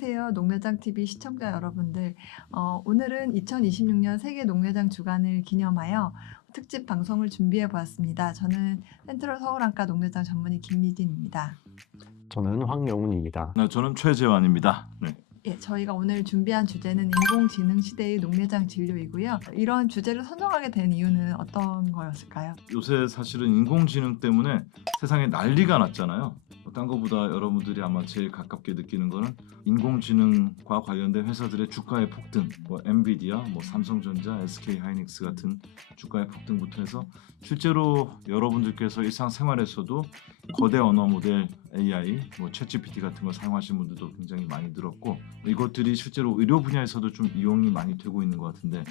안녕하세요. 녹내장TV 시청자 여러분들. 오늘은 2026년 세계 녹내장 주간을 기념하여 특집 방송을 준비해 보았습니다. 저는 센트럴 서울안과 녹내장 전문의 김미진입니다. 저는 황영훈입니다. 저는 최재환입니다. 네. 예, 저희가 오늘 준비한 주제는 인공지능 시대의 녹내장 진료이고요. 이런 주제를 선정하게 된 이유는 어떤 거였을까요? 요새 사실은 인공지능 때문에 세상에 난리가 났잖아요. 딴 거보다 여러분들이 아마 제일 가깝게 느끼는 거는 인공지능과 관련된 회사들의 주가의 폭등, 엔비디아, 삼성전자, SK하이닉스 같은 주가의 폭등부터 해서 실제로 여러분들께서 일상생활에서도 거대 언어 모델 AI, 챗GPT 같은 거 사용하시는 분들도 굉장히 많이 늘었고, 이것들이 실제로 의료 분야에서도 좀 이용이 많이 되고 있는 것 같은데,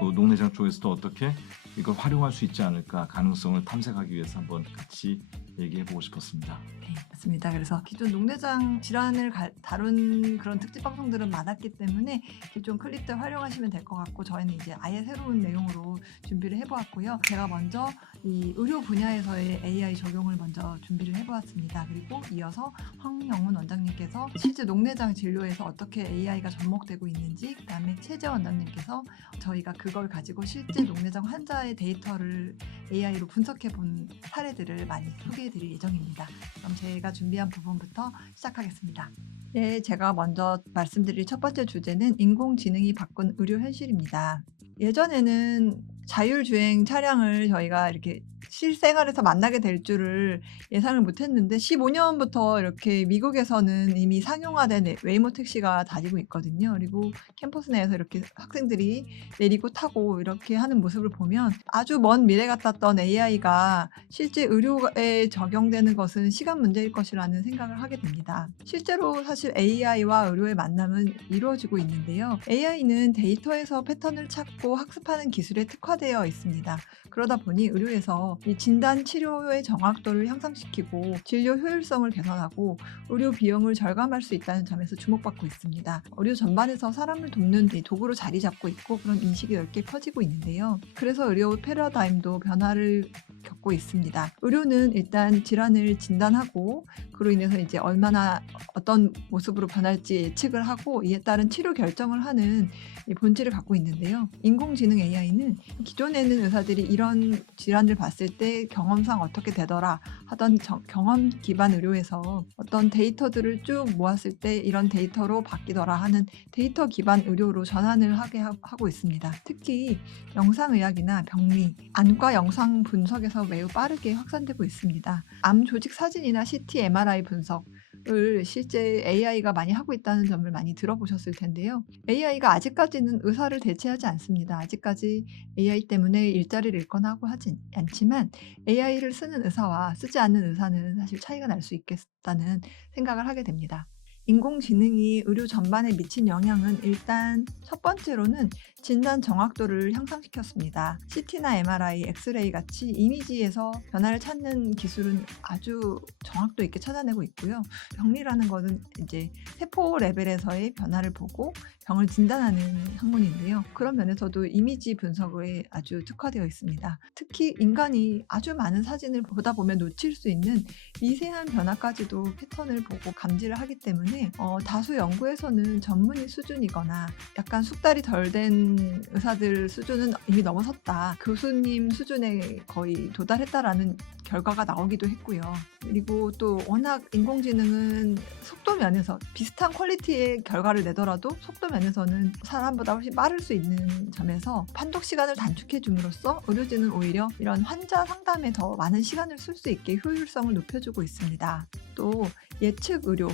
그 녹내장 쪽에서도 어떻게 이걸 활용할 수 있지 않을까 가능성을 탐색하기 위해서 한번 같이 얘기해보고 싶었습니다. 네, 맞습니다. 그래서 기존 녹내장 질환을 다룬 그런 특집 방송들은 많았기 때문에 기존 클립들 활용하시면 될 것 같고, 저희는 이제 아예 새로운 내용으로 준비를 해보았고요. 제가 먼저 이 의료 분야에서의 AI 적용을 먼저 준비를 해보았습니다. 그리고 이어서 황영훈 원장님께서 실제 녹내장 진료에서 어떻게 AI가 접목되고 있는지, 그다음에 최재 원장님께서 저희가 그걸 가지고 실제 녹내장 환자의 데이터를 AI로 분석해 본 사례들을 많이 소개해 드릴 예정입니다. 그럼 제가 준비한 부분부터 시작하겠습니다. 네, 제가 먼저 말씀드릴 첫 번째 주제는 인공지능이 바꾼 의료 현실입니다. 예전에는 자율주행 차량을 저희가 이렇게 실생활에서 만나게 될 줄을 예상을 못했는데, 15년부터 이렇게 미국에서는 이미 상용화된 웨이모 택시가 다니고 있거든요. 그리고 캠퍼스 내에서 이렇게 학생들이 내리고 타고 이렇게 하는 모습을 보면 아주 먼 미래 같았던 AI가 실제 의료에 적용되는 것은 시간 문제일 것이라는 생각을 하게 됩니다. 실제로 사실 AI와 의료의 만남은 이루어지고 있는데요. AI는 데이터에서 패턴을 찾고 학습하는 기술에 특화되어 있습니다. 그러다 보니 의료에서 이 진단 치료의 정확도를 향상시키고 진료 효율성을 개선하고 의료 비용을 절감할 수 있다는 점에서 주목받고 있습니다. 의료 전반에서 사람을 돕는 도구로 자리 잡고 있고, 그런 인식이 넓게 퍼지고 있는데요. 그래서 의료 패러다임도 변화를 겪고 있습니다. 의료는 일단 질환을 진단하고 그로 인해서 이제 얼마나 어떤 모습으로 변할지 예측을 하고, 이에 따른 치료 결정을 하는 이 본질을 갖고 있는데요. 인공지능 AI는 기존에는 의사들이 이런 질환을 봤을 때 경험상 어떻게 되더라 하던 경험 기반 의료에서 어떤 데이터들을 쭉 모았을 때 이런 데이터로 바뀌더라 하는 데이터 기반 의료로 전환을 하게 하고 있습니다. 특히 영상의학이나 병리, 안과 영상 분석에서 매우 빠르게 확산되고 있습니다. 암 조직 사진이나 CT, MRI 분석을 실제 AI가 많이 하고 있다는 점을 많이 들어보셨을 텐데요. AI가 아직까지는 의사를 대체하지 않습니다. 아직까지 AI 때문에 일자리를 잃거나 하고 하진 않지만, AI를 쓰는 의사와 쓰지 않는 의사는 사실 차이가 날 수 있겠다는 생각을 하게 됩니다. 인공지능이 의료 전반에 미친 영향은 일단 첫 번째로는 진단 정확도를 향상시켰습니다. CT나 MRI, 엑스레이 같이 이미지에서 변화를 찾는 기술은 아주 정확도 있게 찾아내고 있고요. 병리라는 것은 이제 세포 레벨에서의 변화를 보고 병을 진단하는 학문인데요. 그런 면에서도 이미지 분석에 아주 특화되어 있습니다. 특히 인간이 아주 많은 사진을 보다 보면 놓칠 수 있는 미세한 변화까지도 패턴을 보고 감지를 하기 때문에 다수 연구에서는 전문의 수준이거나 약간 숙달이 덜 된 의사들 수준은 이미 넘어섰다, 교수님 수준에 거의 도달했다라는 결과가 나오기도 했고요. 그리고 또 워낙 인공지능은 속도 면에서 비슷한 퀄리티의 결과를 내더라도 속도 면에서는 사람보다 훨씬 빠를 수 있는 점에서 판독 시간을 단축해 줌으로써 의료진은 오히려 이런 환자 상담에 더 많은 시간을 쓸 수 있게 효율성을 높여주고 있습니다. 또 예측 의료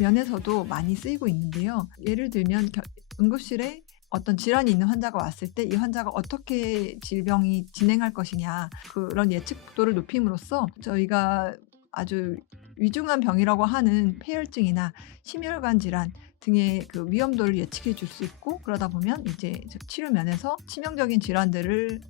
면에서도 많이 쓰이고 있는데요. 예를 들면 응급실에 어떤 질환이 있는 환자가 왔을 때 이 환자가 어떻게 질병이 진행할 것이냐, 그런 예측도를 높임으로써 저희가 아주 위중한 병이라고 하는 폐혈증이나 심혈관 질환 등의 그 위험도를 예측해 줄 수 있고, 그러다 보면 이제 치료 면에서 치명적인 질환들을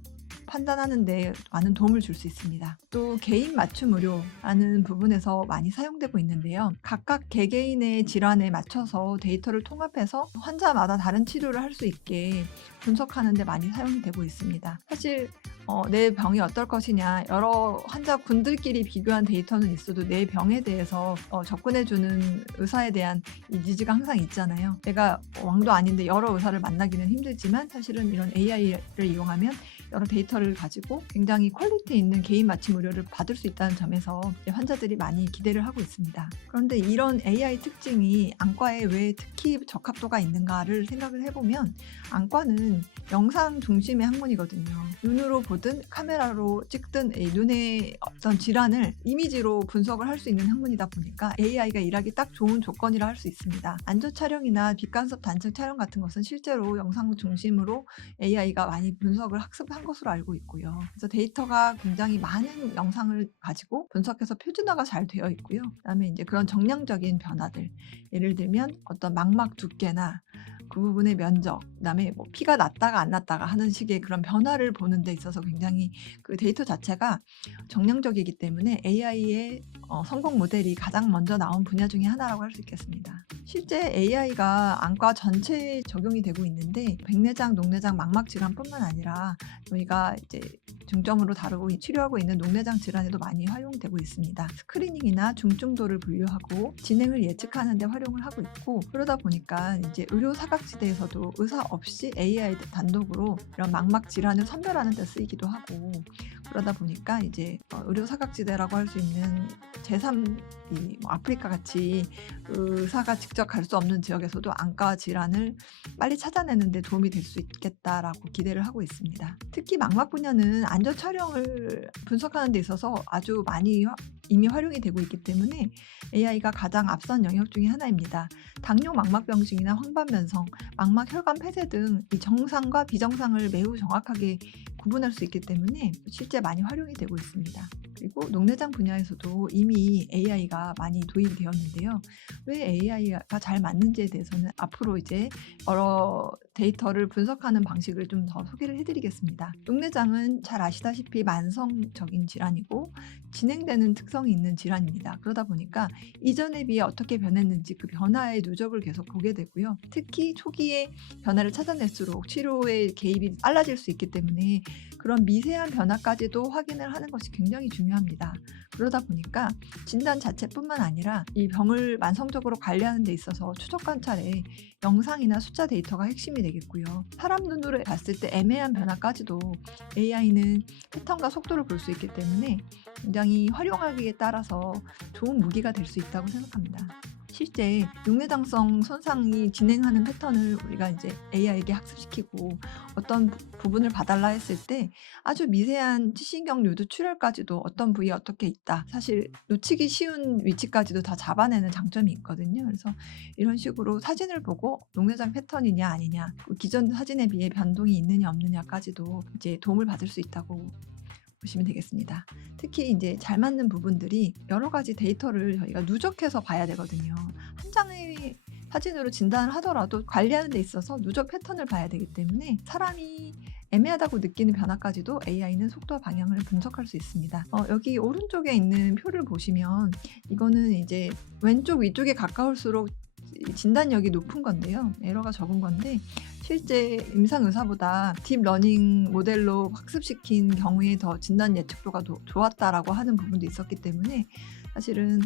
판단하는 데 많은 도움을 줄 수 있습니다. 또 개인 맞춤 의료라는 부분에서 많이 사용되고 있는데요. 각각 개개인의 질환에 맞춰서 데이터를 통합해서 환자마다 다른 치료를 할 수 있게 분석하는 데 많이 사용이 되고 있습니다. 사실 내 병이 어떨 것이냐 여러 환자군들끼리 비교한 데이터는 있어도 내 병에 대해서 접근해주는 의사에 대한 이 니즈가 항상 있잖아요. 내가 왕도 아닌데 여러 의사를 만나기는 힘들지만 사실은 이런 AI를 이용하면 여러 데이터를 가지고 굉장히 퀄리티 있는 개인 맞춤 의료를 받을 수 있다는 점에서 환자들이 많이 기대를 하고 있습니다. 그런데 이런 AI 특징이 안과에 왜 특히 적합도가 있는가를 생각을 해보면 안과는 영상 중심의 학문이거든요. 눈으로 보든 카메라로 찍든 이 눈의 어떤 질환을 이미지로 분석을 할 수 있는 학문이다 보니까 AI가 일하기 딱 좋은 조건이라 할 수 있습니다. 안저 촬영이나 빛간섭 단층 촬영 같은 것은 실제로 영상 중심으로 AI가 많이 분석을 학습한 것으로 알고 있고요. 그래서 데이터가 굉장히 많은 영상을 가지고 분석해서 표준화가 잘 되어 있고요. 그다음에 이제 그런 정량적인 변화들, 예를 들면 어떤 망막 두께나 그 부분의 면적, 그다음에 뭐 피가 났다가 안 났다가 하는 식의 그런 변화를 보는 데 있어서 굉장히 그 데이터 자체가 정량적이기 때문에 AI의 성공 모델이 가장 먼저 나온 분야 중에 하나라고 할 수 있겠습니다. 실제 AI가 안과 전체에 적용이 되고 있는데 백내장, 녹내장, 망막 질환뿐만 아니라 저희가 이제 중점으로 다루고 치료하고 있는 녹내장 질환에도 많이 활용되고 있습니다. 스크리닝이나 중증도를 분류하고 진행을 예측하는 데 활용을 하고 있고, 그러다 보니까 이제 의료 사각지대에서도 의사 없이 AI 단독으로 이런 망막 질환을 선별하는 데 쓰이기도 하고, 그러다 보니까 이제 의료 사각지대라고 할 수 있는 제3이 아프리카 같이 의사가 직접 갈 수 없는 지역에서도 안과 질환을 빨리 찾아내는 데 도움이 될 수 있겠다라고 기대를 하고 있습니다. 특히 망막 분야는 안저 촬영을 분석하는 데 있어서 아주 많이 이미 활용이 되고 있기 때문에 AI가 가장 앞선 영역 중에 하나입니다. 당뇨 망막병증이나 황반변성, 망막 혈관 폐쇄 등 이 정상과 비정상을 매우 정확하게 구분할 수 있기 때문에 실제 많이 활용이 되고 있습니다. 그리고 녹내장 분야에서도 이미 AI가 많이 도입이 되었는데요. 왜 AI가 잘 맞는지에 대해서는 앞으로 이제 여러 데이터를 분석하는 방식을 좀 더 소개를 해드리겠습니다. 녹내장은 잘 아시다시피 만성적인 질환이고 진행되는 특성이 있는 질환입니다. 그러다 보니까 이전에 비해 어떻게 변했는지 그 변화의 누적을 계속 보게 되고요. 특히 초기에 변화를 찾아낼수록 치료의 개입이 빨라질 수 있기 때문에 그런 미세한 변화까지도 확인을 하는 것이 굉장히 중요합니다. 그러다 보니까 진단 자체뿐만 아니라 이 병을 만성적으로 관리하는 데 있어서 추적 관찰에 영상이나 숫자 데이터가 핵심이 되겠고요. 사람 눈으로 봤을 때 애매한 변화까지도 AI는 패턴과 속도를 볼 수 있기 때문에 굉장히 활용하기에 따라서 좋은 무기가 될 수 있다고 생각합니다. 실제 녹내장성 손상이 진행하는 패턴을 우리가 이제 AI에게 학습시키고 어떤 부분을 봐달라 했을 때 아주 미세한 치신경 유두 출혈까지도 어떤 부위에 어떻게 있다, 사실 놓치기 쉬운 위치까지도 다 잡아내는 장점이 있거든요. 그래서 이런 식으로 사진을 보고 녹내장 패턴이냐 아니냐, 기존 사진에 비해 변동이 있느냐 없느냐까지도 이제 도움을 받을 수 있다고 보시면 되겠습니다. 특히 이제 잘 맞는 부분들이 여러 가지 데이터를 저희가 누적해서 봐야 되거든요. 한 장의 사진으로 진단을 하더라도 관리하는 데 있어서 누적 패턴을 봐야 되기 때문에 사람이 애매하다고 느끼는 변화까지도 AI는 속도와 방향을 분석할 수 있습니다. 여기 오른쪽에 있는 표를 보시면 이거는 이제 왼쪽 위쪽에 가까울수록 진단력이 높은 건데요. 에러가 적은 건데 실제 임상의사보다 딥러닝 모델로 학습시킨 경우에 더 진단 예측도가 좋았다라고 하는 부분도 있었기 때문에 사실은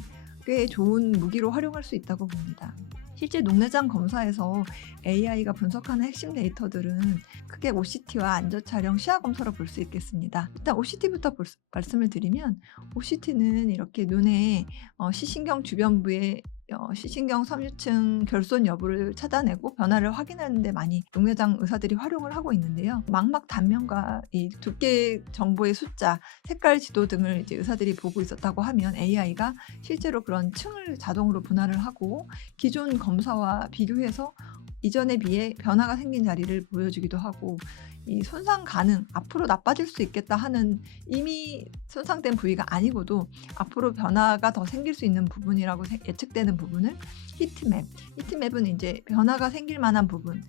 꽤 좋은 무기로 활용할 수 있다고 봅니다. 실제 녹내장 검사에서 AI가 분석하는 핵심 데이터들은 크게 OCT와 안저 촬영 시야 검사로 볼 수 있겠습니다. 일단 OCT부터 말씀을 드리면 OCT는 이렇게 눈의 시신경 주변부에 시신경 섬유층 결손 여부를 찾아내고 변화를 확인하는 데 많이 녹내장 의사들이 활용을 하고 있는데요. 망막 단면과 이 두께 정보의 숫자, 색깔 지도 등을 이제 의사들이 보고 있었다고 하면 AI가 실제로 그런 층을 자동으로 분할을 하고 기존 검사와 비교해서 이전에 비해 변화가 생긴 자리를 보여주기도 하고, 이 손상 가능, 앞으로 나빠질 수 있겠다 하는 이미 손상된 부위가 아니고도 앞으로 변화가 더 생길 수 있는 부분이라고 예측되는 부분을 히트맵은 이제 변화가 생길 만한 부분,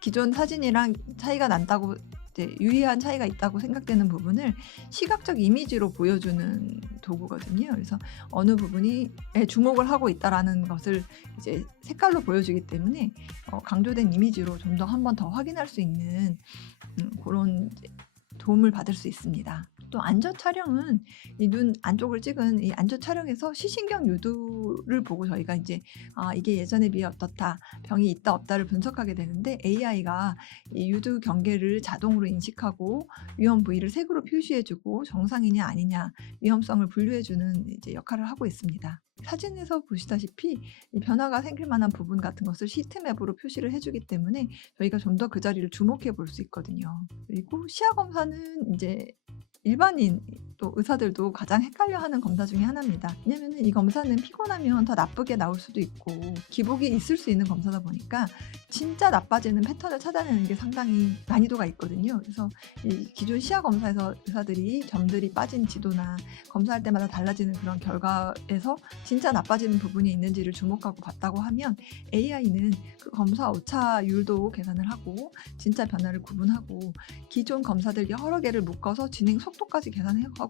기존 사진이랑 차이가 난다고 이제 유의한 차이가 있다고 생각되는 부분을 시각적 이미지로 보여주는 도구거든요. 그래서 어느 부분이 주목을 하고 있다라는 것을 이제 색깔로 보여주기 때문에 강조된 이미지로 좀 더 한 번 더 확인할 수 있는 그런 도움을 받을 수 있습니다. 또 안저 촬영은 이 눈 안쪽을 찍은 이 안저 촬영에서 시신경 유두를 보고 저희가 이제 이게 예전에 비해 어떻다, 병이 있다 없다를 분석하게 되는데 AI가 이 유두 경계를 자동으로 인식하고 위험 부위를 색으로 표시해주고 정상이냐 아니냐 위험성을 분류해주는 이제 역할을 하고 있습니다. 사진에서 보시다시피 이 변화가 생길 만한 부분 같은 것을 시트맵으로 표시를 해주기 때문에 저희가 좀 더 그 자리를 주목해 볼 수 있거든요. 그리고 시야 검사는 이제 일반인 또 의사들도 가장 헷갈려하는 검사 중에 하나입니다. 왜냐하면 이 검사는 피곤하면 더 나쁘게 나올 수도 있고 기복이 있을 수 있는 검사다 보니까 진짜 나빠지는 패턴을 찾아내는 게 상당히 난이도가 있거든요. 그래서 이 기존 시야 검사에서 의사들이 점들이 빠진 지도나 검사할 때마다 달라지는 그런 결과에서 진짜 나빠지는 부분이 있는지를 주목하고 봤다고 하면 AI는 그 검사 오차율도 계산을 하고 진짜 변화를 구분하고 기존 검사들 여러 개를 묶어서 진행 속도까지 계산하고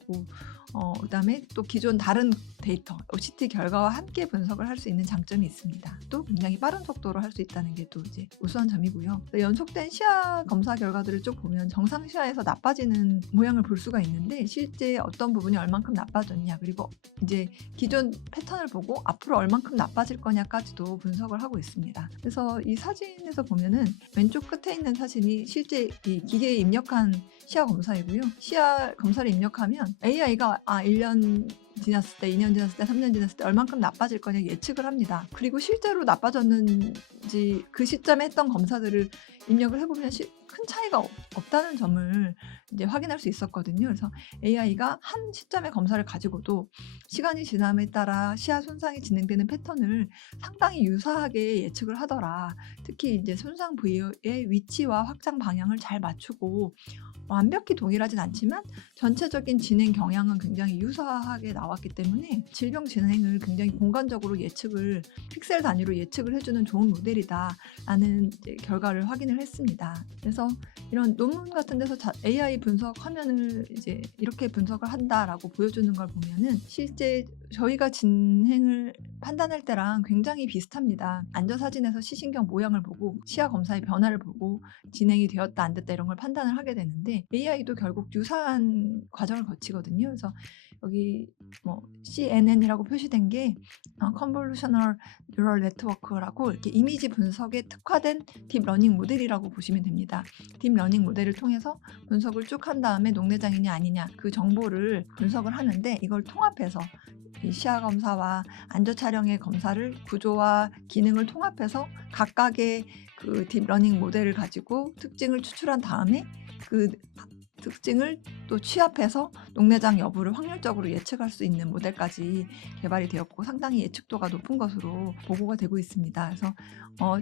그다음에 또 기존 다른 데이터 OCT 결과와 함께 분석을 할 수 있는 장점이 있습니다. 또 굉장히 빠른 속도로 할 수 있다는 게 또 이제 우수한 점이고요. 연속된 시야 검사 결과들을 쭉 보면 정상 시야에서 나빠지는 모양을 볼 수가 있는데 실제 어떤 부분이 얼만큼 나빠졌냐 그리고 이제 기존 패턴을 보고 앞으로 얼만큼 나빠질 거냐까지도 분석을 하고 있습니다. 그래서 이 사진에서 보면은 왼쪽 끝에 있는 사진이 실제 이 기계에 입력한 시야 검사이고요. 시야 검사를 입력하면 AI가 1년 지났을 때, 2년 지났을 때, 3년 지났을 때 얼만큼 나빠질 거냐 예측을 합니다. 그리고 실제로 나빠졌는지 그 시점에 했던 검사들을 입력을 해보면 큰 차이가 없다는 점을 이제 확인할 수 있었거든요. 그래서 AI가 한 시점의 검사를 가지고도 시간이 지남에 따라 시야 손상이 진행되는 패턴을 상당히 유사하게 예측을 하더라. 특히 이제 손상 부위의 위치와 확장 방향을 잘 맞추고 완벽히 동일하진 않지만 전체적인 진행 경향은 굉장히 유사하게 나왔기 때문에 질병 진행을 굉장히 공간적으로 예측을 픽셀 단위로 예측을 해주는 좋은 모델이다라는 결과를 확인을 했습니다. 그래서 이런 논문 같은 데서 AI 분석 화면을 이제 이렇게 분석을 한다라고 보여주는 걸 보면은 실제 저희가 진행을 판단할 때랑 굉장히 비슷합니다. 안저 사진에서 시신경 모양을 보고 시야 검사의 변화를 보고 진행이 되었다 안 됐다 이런 걸 판단을 하게 되는데 AI도 결국 유사한 과정을 거치거든요. 그래서 여기 CNN이라고 표시된 게 Convolutional Neural Network라고 이렇게 이미지 분석에 특화된 딥러닝 모델이라고 보시면 됩니다. 딥러닝 모델을 통해서 분석을 쭉 한 다음에 녹내장이냐 아니냐 그 정보를 분석을 하는데 이걸 통합해서 이 시야 검사와 안저 촬영의 검사를 구조와 기능을 통합해서 각각의 그 딥러닝 모델을 가지고 특징을 추출한 다음에 그 특징을 또 취합해서 녹내장 여부를 확률적으로 예측할 수 있는 모델까지 개발이 되었고 상당히 예측도가 높은 것으로 보고가 되고 있습니다. 그래서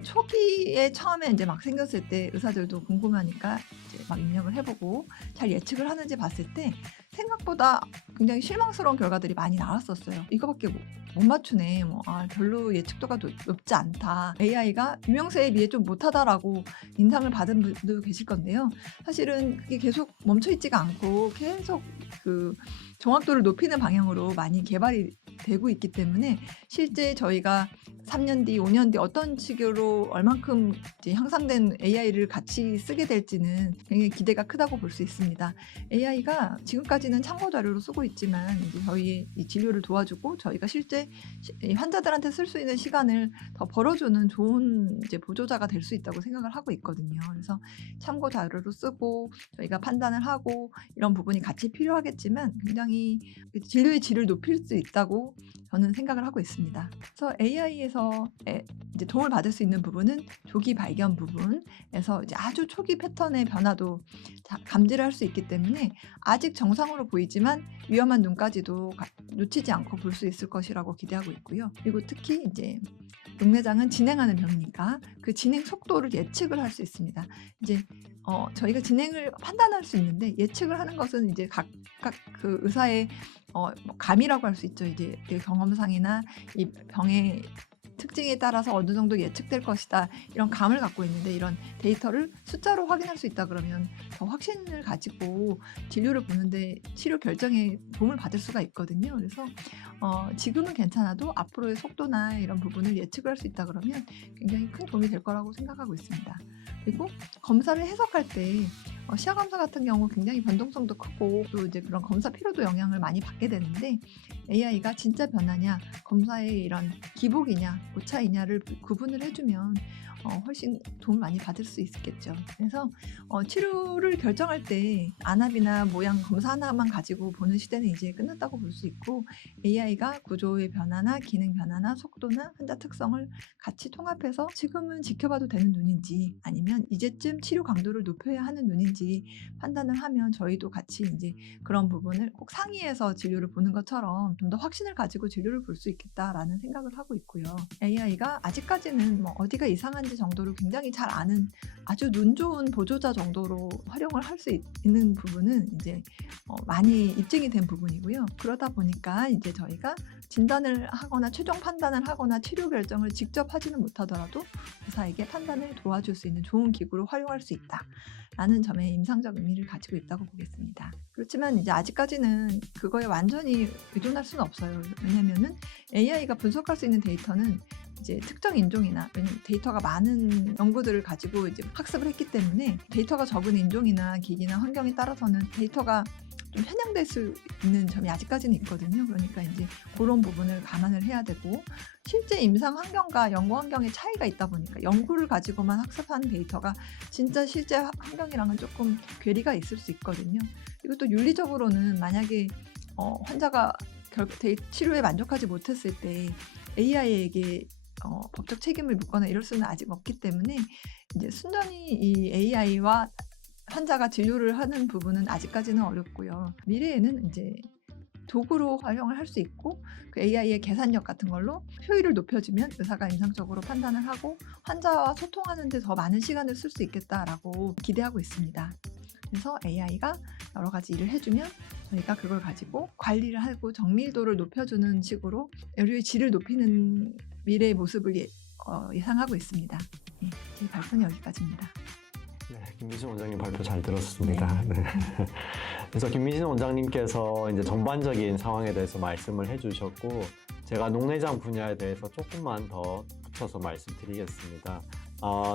초기에 처음에 이제 막 생겼을 때 의사들도 궁금하니까 이제 막 입력을 해보고 잘 예측을 하는지 봤을 때 생각보다 굉장히 실망스러운 결과들이 많이 나왔었어요. 이거밖에 못 맞추네. 별로 예측도가 높지 않다. AI가 유명세에 비해 좀 못하다라고 인상을 받은 분도 계실 건데요. 사실은 그게 계속 멈춰있지가 않고 계속 그 정확도를 높이는 방향으로 많이 개발이 되고 있기 때문에 실제 저희가 3년 뒤, 5년 뒤 어떤 식으로 얼만큼 이제 향상된 AI를 같이 쓰게 될지는 굉장히 기대가 크다고 볼 수 있습니다. AI가 지금까지는 참고 자료로 쓰고 있지만 이제 저희의 이 진료를 도와주고 저희가 실제 환자들한테 쓸 수 있는 시간을 더 벌어주는 좋은 이제 보조자가 될 수 있다고 생각을 하고 있거든요. 그래서 참고 자료로 쓰고 저희가 판단을 하고 이런 부분이 같이 필요하겠지만 굉장히 진료의 질을 높일 수 있다고 저는 생각을 하고 있습니다. 그래서 AI에서 이제 도움을 받을 수 있는 부분은 조기 발견 부분에서 이제 아주 초기 패턴의 변화도 감지를 할 수 있기 때문에 아직 정상으로 보이지만 위험한 눈까지도 놓치지 않고 볼 수 있을 것이라고 기대하고 있고요. 그리고 특히 이제 녹내장은 진행하는 병이니까 그 진행 속도를 예측을 할 수 있습니다. 이제 저희가 진행을 판단할 수 있는데 예측을 하는 것은 이제 각각 그 의사의 감이라고 할 수 있죠. 이제 경험상이나 이 병의 특징에 따라서 어느 정도 예측될 것이다 이런 감을 갖고 있는데 이런 데이터를 숫자로 확인할 수 있다 그러면 더 확신을 가지고 진료를 보는데 치료 결정에 도움을 받을 수가 있거든요. 그래서 지금은 괜찮아도 앞으로의 속도나 이런 부분을 예측을 할 수 있다 그러면 굉장히 큰 도움이 될 거라고 생각하고 있습니다. 그리고 검사를 해석할 때 시야 검사 같은 경우 굉장히 변동성도 크고 또 이제 그런 검사 피로도 영향을 많이 받게 되는데 AI가 진짜 변화냐, 검사의 이런 기복이냐, 오차이냐를 구분을 해주면 훨씬 도움을 많이 받을 수 있겠죠. 그래서 치료를 결정할 때 안압이나 모양 검사 하나만 가지고 보는 시대는 이제 끝났다고 볼 수 있고 AI가 구조의 변화나 기능 변화나 속도나 환자 특성을 같이 통합해서 지금은 지켜봐도 되는 눈인지 아니면 이제쯤 치료 강도를 높여야 하는 눈인지 판단을 하면 저희도 같이 이제 그런 부분을 꼭 상의해서 진료를 보는 것처럼 좀 더 확신을 가지고 진료를 볼 수 있겠다라는 생각을 하고 있고요. AI가 아직까지는 뭐 어디가 이상한지 정도를 굉장히 잘 아는 아주 눈 좋은 보조자 정도로 활용을 할 수 있는 부분은 이제 많이 입증이 된 부분이고요. 그러다 보니까 이제 저희가 진단을 하거나 최종 판단을 하거나 치료 결정을 직접 하지는 못하더라도 의사에게 판단을 도와줄 수 있는 좋은 기구로 활용할 수 있다라는 점에 임상적 의미를 가지고 있다고 보겠습니다. 그렇지만 이제 아직까지는 그거에 완전히 의존할 수는 없어요. 왜냐면은 AI가 분석할 수 있는 데이터는 이제 특정 인종이나 왜냐면 데이터가 많은 연구들을 가지고 이제 학습을 했기 때문에 데이터가 적은 인종이나 기기나 환경에 따라서는 데이터가 좀 편향될 수 있는 점이 아직까지는 있거든요. 그러니까 이제 그런 부분을 감안을 해야 되고 실제 임상 환경과 연구 환경의 차이가 있다 보니까 연구를 가지고만 학습한 데이터가 진짜 실제 환경이랑은 조금 괴리가 있을 수 있거든요. 그리고 또 윤리적으로는 만약에 환자가 치료에 만족하지 못했을 때 AI에게 법적 책임을 묻거나 이럴 수는 아직 없기 때문에 이제 순전히 이 AI와 환자가 진료를 하는 부분은 아직까지는 어렵고요. 미래에는 이제 도구로 활용을 할 수 있고 그 AI의 계산력 같은 걸로 효율을 높여주면 의사가 임상적으로 판단을 하고 환자와 소통하는 데 더 많은 시간을 쓸 수 있겠다라고 기대하고 있습니다. 그래서 AI가 여러 가지 일을 해주면 저희가 그걸 가지고 관리를 하고 정밀도를 높여주는 식으로 의료의 질을 높이는 미래의 모습을 예상하고 있습니다. 네, 제 발표는 여기까지입니다. 네, 김민신 원장님 발표 잘 들었습니다. 네. 그래서 김민신 원장님께서 이제 전반적인 상황에 대해서 말씀을 해주셨고, 제가 녹내장 분야에 대해서 조금만 더 붙여서 말씀드리겠습니다.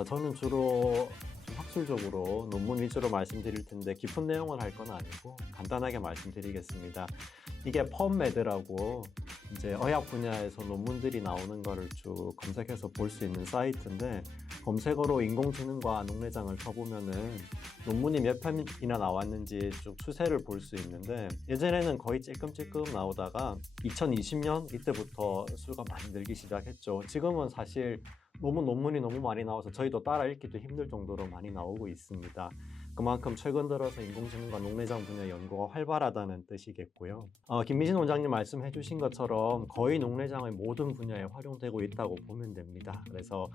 저는 주로 좀 학술적으로 논문 위주로 말씀드릴 텐데 깊은 내용을 할 건 아니고 간단하게 말씀드리겠습니다. 이게 펌메드라고 이제 의학 분야에서 논문들이 나오는 거를 쭉 검색해서 볼 수 있는 사이트인데 검색어로 인공지능과 녹내장을 쳐보면은 논문이 몇 편이나 나왔는지 쭉 추세를 볼 수 있는데 예전에는 거의 찔끔찔끔 나오다가 2020년 이때부터 수가 많이 늘기 시작했죠. 지금은 사실 논문이 너무 많이 나와서 저희도 따라 읽기도 힘들 정도로 많이 나오고 있습니다. 그만큼 최근 들어서 인공지능과 녹내장 분야 연구가 활발하다는 뜻이겠고요. 김민신 원장님 말씀해 주신 것처럼 거의 녹내장의 모든 분야에 활용되고 있다고 보면 됩니다. 그래서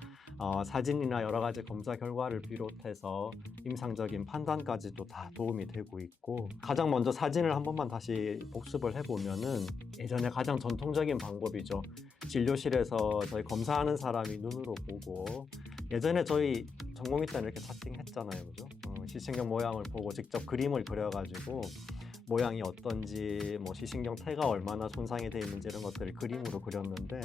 사진이나 여러 가지 검사 결과를 비롯해서 임상적인 판단까지도 다 도움이 되고 있고 가장 먼저 사진을 한 번만 다시 복습을 해보면은 예전에 가장 전통적인 방법이죠. 진료실에서 저희 검사하는 사람이 눈으로 보고 예전에 저희 전공의 때는 이렇게 차팅했잖아요, 그죠? 시신경 모양을 보고 직접 그림을 그려가지고 모양이 어떤지, 뭐 시신경 태가 얼마나 손상이 돼 있는지 이런 것들을 그림으로 그렸는데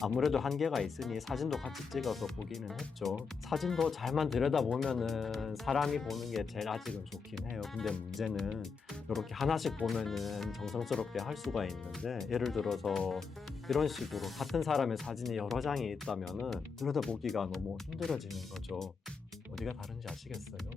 아무래도 한계가 있으니 사진도 같이 찍어서 보기는 했죠. 사진도 잘만 들여다보면은 사람이 보는 게 제일 아직은 좋긴 해요. 근데 문제는 이렇게 하나씩 보면은 정성스럽게 할 수가 있는데 예를 들어서 이런 식으로 같은 사람의 사진이 여러 장이 있다면은 들여다보기가 너무 힘들어지는 거죠. 어디가 다른지 아시겠어요?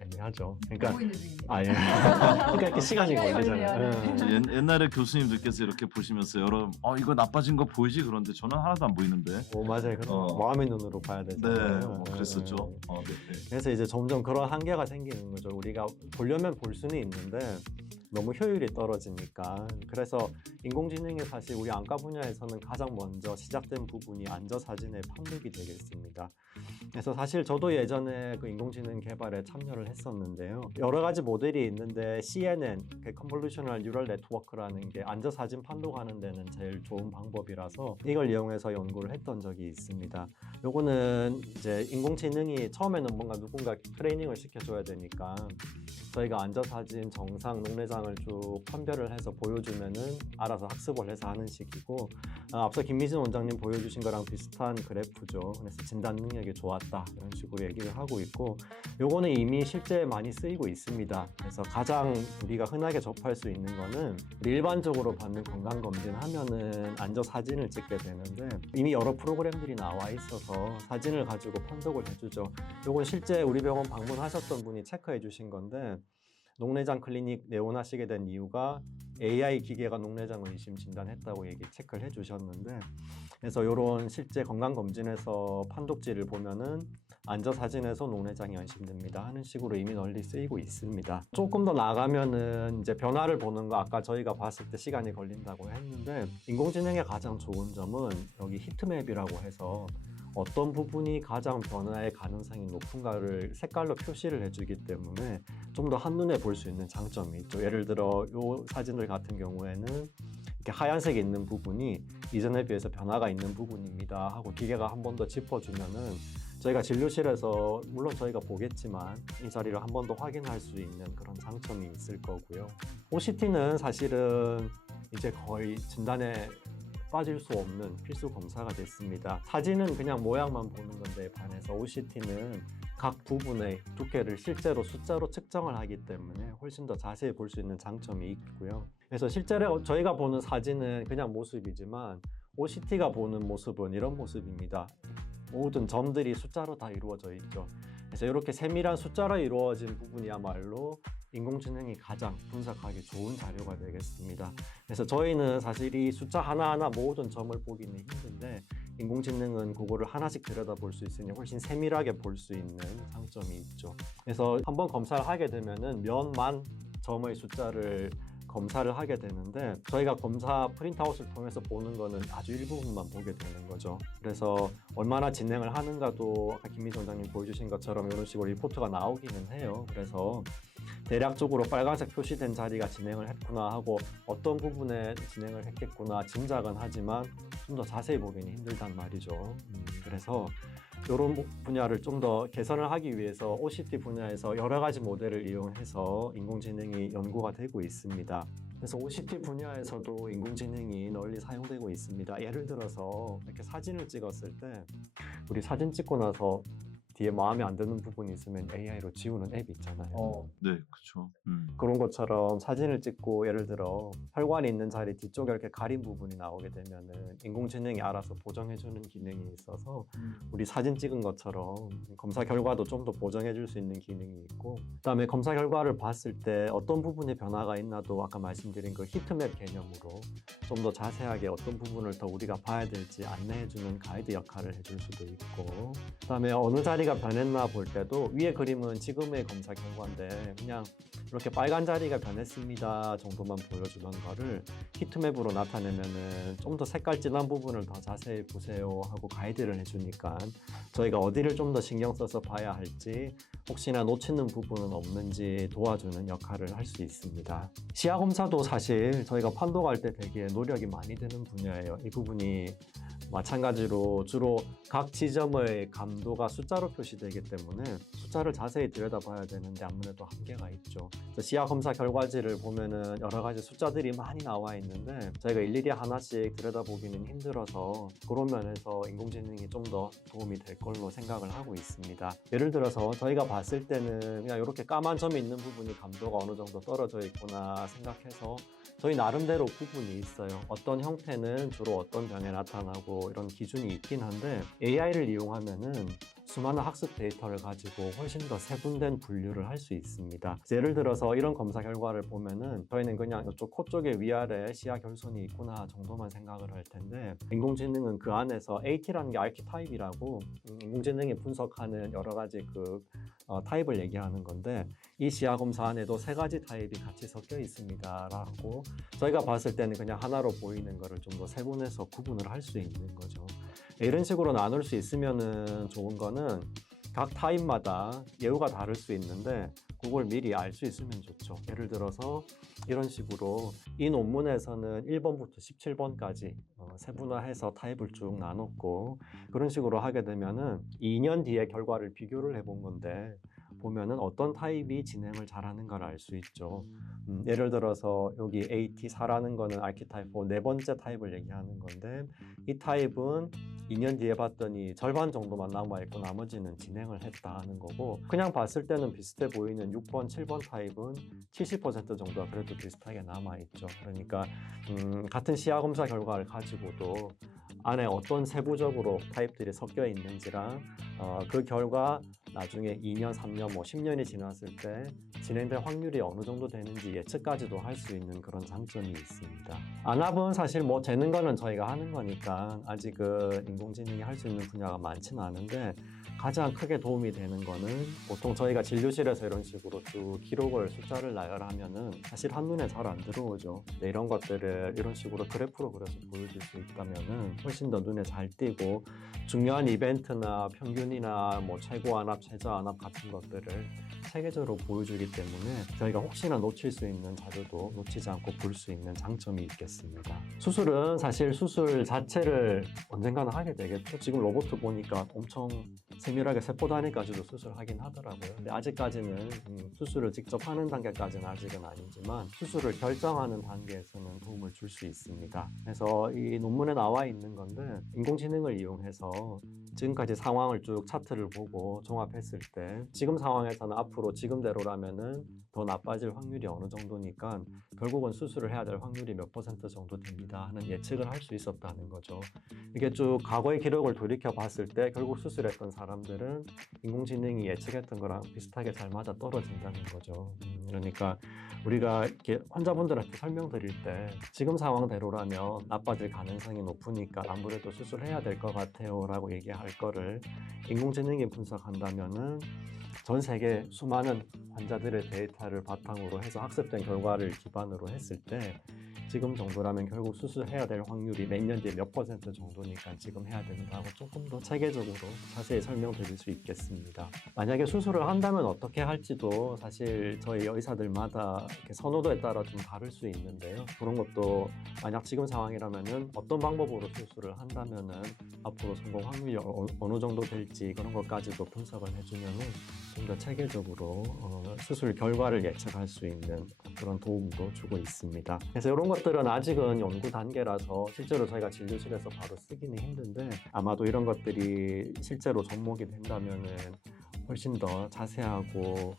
애매하죠. 그러니까 보고 있는 중입니다. 예. 그러니까 이렇게 시간이 시간이 걸리잖아요. 걸리네요. 옛날에 교수님들께서 이렇게 보시면서 여러 이거 나빠진 거 보이지? 그런데 저는 하나도 안 보이는데. 맞아요. 그럼 마음의 눈으로 봐야 네, 되잖아요. 그랬었죠. 네. 그래서 이제 점점 그런 한계가 생기는 거죠. 우리가 보려면 볼 수는 있는데 너무 효율이 떨어지니까. 그래서 인공지능이 사실 우리 안과 분야에서는 가장 먼저 시작된 부분이 앉아사진의 판독이 되겠습니다. 그래서 사실 저도 예전에 그 인공지능 개발에 참여를 했었는데요. 여러 가지 모델이 있는데 CNN, Convolutional Neural Network라는 게 앉아사진 판독하는 데는 제일 좋은 방법이라서 이걸 이용해서 연구를 했던 적이 있습니다. 요거는 이제 인공지능이 처음에는 뭔가 누군가 트레이닝을 시켜줘야 되니까 저희가 앉아사진, 정상, 녹내장 영상을 쭉 판별을 해서 보여주면은 알아서 학습을 해서 하는 식이고, 앞서 김미진 원장님 보여주신 거랑 비슷한 그래프죠. 그래서 진단 능력이 좋았다 이런 식으로 얘기를 하고 있고, 요거는 이미 실제 많이 쓰이고 있습니다. 그래서 가장 우리가 흔하게 접할 수 있는 거는 일반적으로 받는 건강검진 하면은 앉아 사진을 찍게 되는데, 이미 여러 프로그램들이 나와 있어서 사진을 가지고 판독을 해주죠. 요건 실제 우리 병원 방문하셨던 분이 체크해 주신 건데, 녹내장 클리닉 내원하시게 된 이유가 AI 기계가 녹내장 의심 진단했다고 체크를 해주셨는데, 그래서 이런 실제 건강검진에서 판독지를 보면은 앉아 사진에서 녹내장이 의심됩니다 하는 식으로 이미 널리 쓰이고 있습니다. 조금 더 나가면은 이제 변화를 보는 거, 아까 저희가 봤을 때 시간이 걸린다고 했는데, 인공지능의 가장 좋은 점은 여기 히트맵이라고 해서 어떤 부분이 가장 변화의 가능성이 높은가를 색깔로 표시를 해주기 때문에 좀 더 한눈에 볼 수 있는 장점이 있죠. 예를 들어 이 사진들 같은 경우에는 이렇게 하얀색이 있는 부분이 이전에 비해서 변화가 있는 부분입니다 하고 기계가 한 번 더 짚어주면은 저희가 진료실에서 물론 저희가 보겠지만 이 자리를 한 번 더 확인할 수 있는 그런 장점이 있을 거고요. OCT는 사실은 이제 거의 진단에 빠질 수 없는 필수 검사가 됐습니다. 사진은 그냥 모양만 보는 건데 반해서 OCT는 각 부분의 두께를 실제로 숫자로 측정을 하기 때문에 훨씬 더 자세히 볼 수 있는 장점이 있고요. 그래서 실제로 저희가 보는 사진은 그냥 모습이지만 OCT가 보는 모습은 이런 모습입니다. 모든 점들이 숫자로 다 이루어져 있죠. 그래서 이렇게 세밀한 숫자로 이루어진 부분이야말로 인공지능이 가장 분석하기 좋은 자료가 되겠습니다. 그래서 저희는 사실 이 숫자 하나하나 모든 점을 보기는 힘든데, 인공지능은 그거를 하나씩 들여다볼 수 있으니 훨씬 세밀하게 볼 수 있는 장점이 있죠. 그래서 한번 검사를 하게 되면은 몇만 점의 숫자를 검사를 하게 되는데, 저희가 검사 프린트아웃을 통해서 보는 거는 아주 일부분만 보게 되는 거죠. 그래서 얼마나 진행을 하는가도 아까 김미진 원장님 보여주신 것처럼 이런 식으로 리포트가 나오기는 해요. 그래서 대략적으로 빨간색 표시된 자리가 진행을 했구나 하고 어떤 부분에 진행을 했겠구나 짐작은 하지만 좀 더 자세히 보기는 힘들단 말이죠. 그래서 이런 분야를 좀 더 개선을 하기 위해서 OCT 분야에서 여러 가지 모델을 이용해서 인공지능이 연구가 되고 있습니다. 그래서 OCT 분야에서도 인공지능이 널리 사용되고 있습니다. 예를 들어서 이렇게 사진을 찍었을 때 우리 사진 찍고 나서 뒤에 마음에 안 드는 부분이 있으면 AI로 지우는 앱이 있잖아요. 네, 그렇죠. 그런 것처럼 사진을 찍고 예를 들어 혈관이 있는 자리 뒤쪽에 이렇게 가린 부분이 나오게 되면은 인공지능이 알아서 보정해주는 기능이 있어서 우리 사진 찍은 것처럼 검사 결과도 좀 더 보정해줄 수 있는 기능이 있고, 그다음에 검사 결과를 봤을 때 어떤 부분에 변화가 있나도 아까 말씀드린 그 히트맵 개념으로 좀 더 자세하게 어떤 부분을 더 우리가 봐야 될지 안내해주는 가이드 역할을 해줄 수도 있고, 그다음에 어느 자리가 변했나 볼 때도 위에 그림은 지금의 검사 결과인데 그냥 이렇게 빨간 자리가 변했습니다 정도만 보여주던 거를 히트맵으로 나타내면은 좀 더 색깔 진한 부분을 더 자세히 보세요 하고 가이드를 해주니까 저희가 어디를 좀 더 신경 써서 봐야 할지, 혹시나 놓치는 부분은 없는지 도와주는 역할을 할 수 있습니다. 시야 검사도 사실 저희가 판독할 때 되게 노력이 많이 드는 분야예요. 이 부분이 마찬가지로 주로 각 지점의 감도가 숫자로 표시되기 때문에 숫자를 자세히 들여다봐야 되는데 아무래도 한계가 있죠. 시야 검사 결과지를 보면은 여러 가지 숫자들이 많이 나와 있는데 저희가 일일이 하나씩 들여다보기는 힘들어서 그런 면에서 인공지능이 좀 더 도움이 될 걸로 생각을 하고 있습니다. 예를 들어서 저희가 봤을 때는 그냥 이렇게 까만 점이 있는 부분이 감도가 어느 정도 떨어져 있구나 생각해서 저희 나름대로 구분이 있어요. 어떤 형태는 주로 어떤 병에 나타나고 이런 기준이 있긴 한데 AI를 이용하면은 수많은 학습 데이터를 가지고 훨씬 더 세분된 분류를 할 수 있습니다. 예를 들어서 이런 검사 결과를 보면은 저희는 그냥 이쪽 코 쪽에 위아래 시야 결손이 있구나 정도만 생각을 할 텐데, 인공지능은 그 안에서 AT라는 게 아키타입이라고 인공지능이 분석하는 여러 가지 타입을 얘기하는 건데, 이 시야 검사 안에도 3가지 타입이 같이 섞여 있습니다 라고 저희가 봤을 때는 그냥 하나로 보이는 거를 좀 더 세분해서 구분을 할 수 있는 거죠. 이런 식으로 나눌 수 있으면은 좋은 거는 각 타입마다 예후가 다를 수 있는데 그걸 미리 알 수 있으면 좋죠. 예를 들어서 이런 식으로 이 논문에서는 1번부터 17번까지 세분화해서 타입을 쭉 나눴고, 그런 식으로 하게 되면은 2년 뒤에 결과를 비교를 해본 건데 보면은 어떤 타입이 진행을 잘하는가를 알 수 있죠. 예를 들어서 여기 AT4라는 거는 아키타입 4 네 번째 타입을 얘기하는 건데 이 타입은 2년 뒤에 봤더니 절반 정도만 남아있고 나머지는 진행을 했다 하는 거고 그냥 봤을 때는 비슷해 보이는 6번, 7번 타입은 70% 정도가 그래도 비슷하게 남아있죠. 그러니까 같은 시야 검사 결과를 가지고도 안에 어떤 세부적으로 타입들이 섞여 있는지랑 그 결과 나중에 2년, 3년, 뭐 10년이 지났을 때 진행될 확률이 어느 정도 되는지 예측까지도 할 수 있는 그런 장점이 있습니다. 안압은 사실 뭐 재는 거는 저희가 하는 거니까 아직은 인공지능이 할 수 있는 분야가 많지는 않은데 가장 크게 도움이 되는 거는 보통 저희가 진료실에서 이런 식으로 쭉 기록을 숫자를 나열하면은 사실 한눈에 잘 안 들어오죠. 근데 이런 것들을 이런 식으로 그래프로 그려서 보여줄 수 있다면은 훨씬 더 눈에 잘 띄고 중요한 이벤트나 평균이나 뭐 최고 안압, 최저 안압 같은 것들을 체계적으로 보여주기 때문에 저희가 혹시나 놓칠 수 있는 자료도 놓치지 않고 볼 수 있는 장점이 있겠습니다. 수술은 사실 수술 자체를 언젠가는 하게 되겠죠. 지금 로봇 보니까 엄청 세밀하게 세포 단위까지도 수술하긴 하더라고요. 근데 아직까지는 수술을 직접 하는 단계까지는 아직은 아니지만 수술을 결정하는 단계에서는 도움을 줄 수 있습니다. 그래서 이 논문에 나와 있는 건데 인공지능을 이용해서 지금까지 상황을 쭉 차트를 보고 종합했을 때 지금 상황에서는 앞으로 지금대로라면은 더 나빠질 확률이 어느 정도니까 결국은 수술을 해야 될 확률이 몇 % 정도 됩니다 하는 예측을 할 수 있었다는 거죠. 이게 쭉 과거의 기록을 돌이켜 봤을 때 결국 수술했던 사람들은 인공지능이 예측했던 거랑 비슷하게 잘 맞아 떨어진다는 거죠. 그러니까 우리가 이렇게 환자분들한테 설명드릴 때 지금 상황대로라면 나빠질 가능성이 높으니까 아무래도 수술해야 될 것 같아요 라고 얘기할 거를 인공지능이 분석한다면은 전 세계 수많은 환자들의 데이터를 바탕으로 해서 학습된 결과를 기반으로 했을 때 지금 정도라면 결국 수술해야 될 확률이 몇 년 뒤에 몇 % 정도니까 지금 해야 된다고 조금 더 체계적으로 자세히 설명드릴 수 있겠습니다. 만약에 수술을 한다면 어떻게 할지도 사실 저희 의사들마다 이렇게 선호도에 따라 좀 다를 수 있는데요. 그런 것도 만약 지금 상황이라면은 어떤 방법으로 수술을 한다면은 앞으로 성공 확률이 어느 정도 될지 그런 것까지도 분석을 해주면은 좀 더 체계적으로 수술 결과를 예측할 수 있는 그런 도움도 주고 있습니다. 그래서 이런 것들은 아직은 연구 단계라서 실제로 저희가 진료실에서 바로 쓰기는 힘든데 아마도 이런 것들이 실제로 접목이 된다면은 훨씬 더 자세하고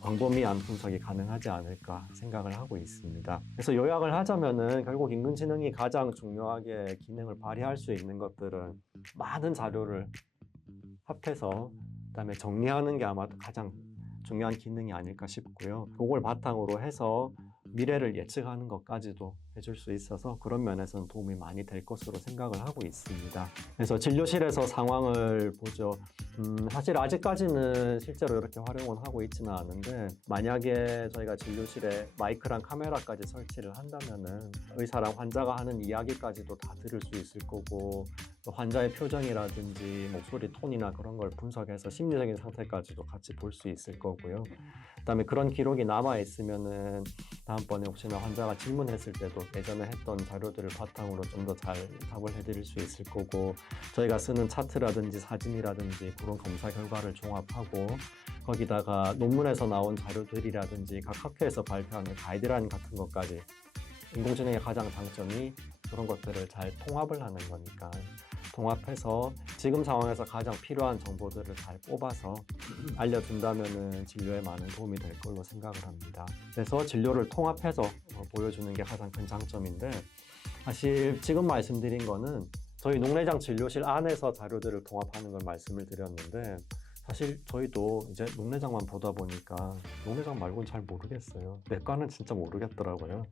광범위한 분석이 가능하지 않을까 생각을 하고 있습니다. 그래서 요약을 하자면은 결국 인공지능이 가장 중요하게 기능을 발휘할 수 있는 것들은 많은 자료를 합해서 그다음에 정리하는 게 아마 가장 중요한 기능이 아닐까 싶고요. 그걸 바탕으로 해서 미래를 예측하는 것까지도 해줄 수 있어서 그런 면에서는 도움이 많이 될 것으로 생각을 하고 있습니다. 그래서 진료실에서 상황을 보죠. 사실 아직까지는 실제로 이렇게 활용을 하고 있지는 않은데 만약에 저희가 진료실에 마이크랑 카메라까지 설치를 한다면은 의사랑 환자가 하는 이야기까지도 다 들을 수 있을 거고 또 환자의 표정이라든지 목소리 톤이나 그런 걸 분석해서 심리적인 상태까지도 같이 볼 수 있을 거고요. 그다음에 그런 기록이 남아 있으면은 다음번에 혹시나 환자가 질문했을 때도 예전에 했던 자료들을 바탕으로 좀 더 잘 답을 해드릴 수 있을 거고 저희가 쓰는 차트라든지 사진이라든지 그런 검사 결과를 종합하고 거기다가 논문에서 나온 자료들이라든지 각 학회에서 발표하는 가이드라인 같은 것까지 인공지능의 가장 장점이 그런 것들을 잘 통합을 하는 거니까 통합해서 지금 상황에서 가장 필요한 정보들을 잘 뽑아서 알려준다면은 진료에 많은 도움이 될 걸로 생각을 합니다. 그래서 진료를 통합해서 보여주는 게 가장 큰 장점인데 사실 지금 말씀드린 거는 저희 녹내장 진료실 안에서 자료들을 통합하는 걸 말씀을 드렸는데 사실 저희도 이제 녹내장만 보다 보니까 녹내장 말고는 잘 모르겠어요. 내과는 진짜 모르겠더라고요.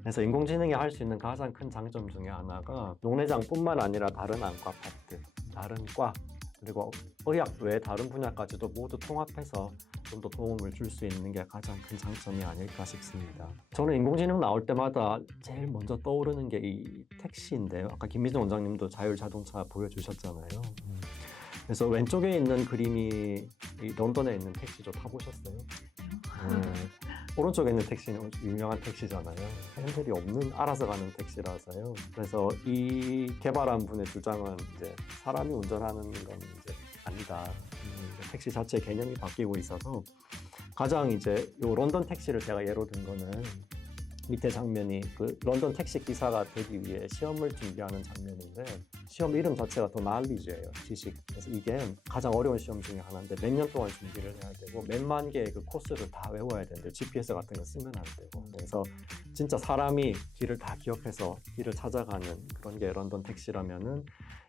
그래서 인공지능이 할 수 있는 가장 큰 장점 중에 하나가 녹내장뿐만 아니라 다른 안과 파트, 다른 과, 그리고 의학 외 다른 분야까지도 모두 통합해서 좀 더 도움을 줄 수 있는 게 가장 큰 장점이 아닐까 싶습니다. 저는 인공지능 나올 때마다 제일 먼저 떠오르는 게 이 택시인데요. 아까 김미진 원장님도 자율자동차 보여주셨잖아요. 그래서 왼쪽에 있는 그림이 이 런던에 있는 택시죠. 타보셨어요? 오른쪽에 있는 택시는 유명한 택시잖아요. 핸들이 없는 알아서 가는 택시라서요. 그래서 이 개발한 분의 주장은 이제 사람이 운전하는 건 이제 아니다. 택시 자체 개념이 바뀌고 있어서 가장 이제 요 런던 택시를 제가 예로 든 거는 밑에 장면이 그 런던 택시 기사가 되기 위해 시험을 준비하는 장면인데 시험 이름 자체가 더 날리즈예요. 지식. 그래서 이게 가장 어려운 시험 중에 하나인데 몇 년 동안 준비를 해야 되고 몇만 개의 그 코스를 다 외워야 되는데 GPS 같은 거 쓰면 안 되고 그래서 진짜 사람이 길을 다 기억해서 길을 찾아가는 그런 게 런던 택시라면은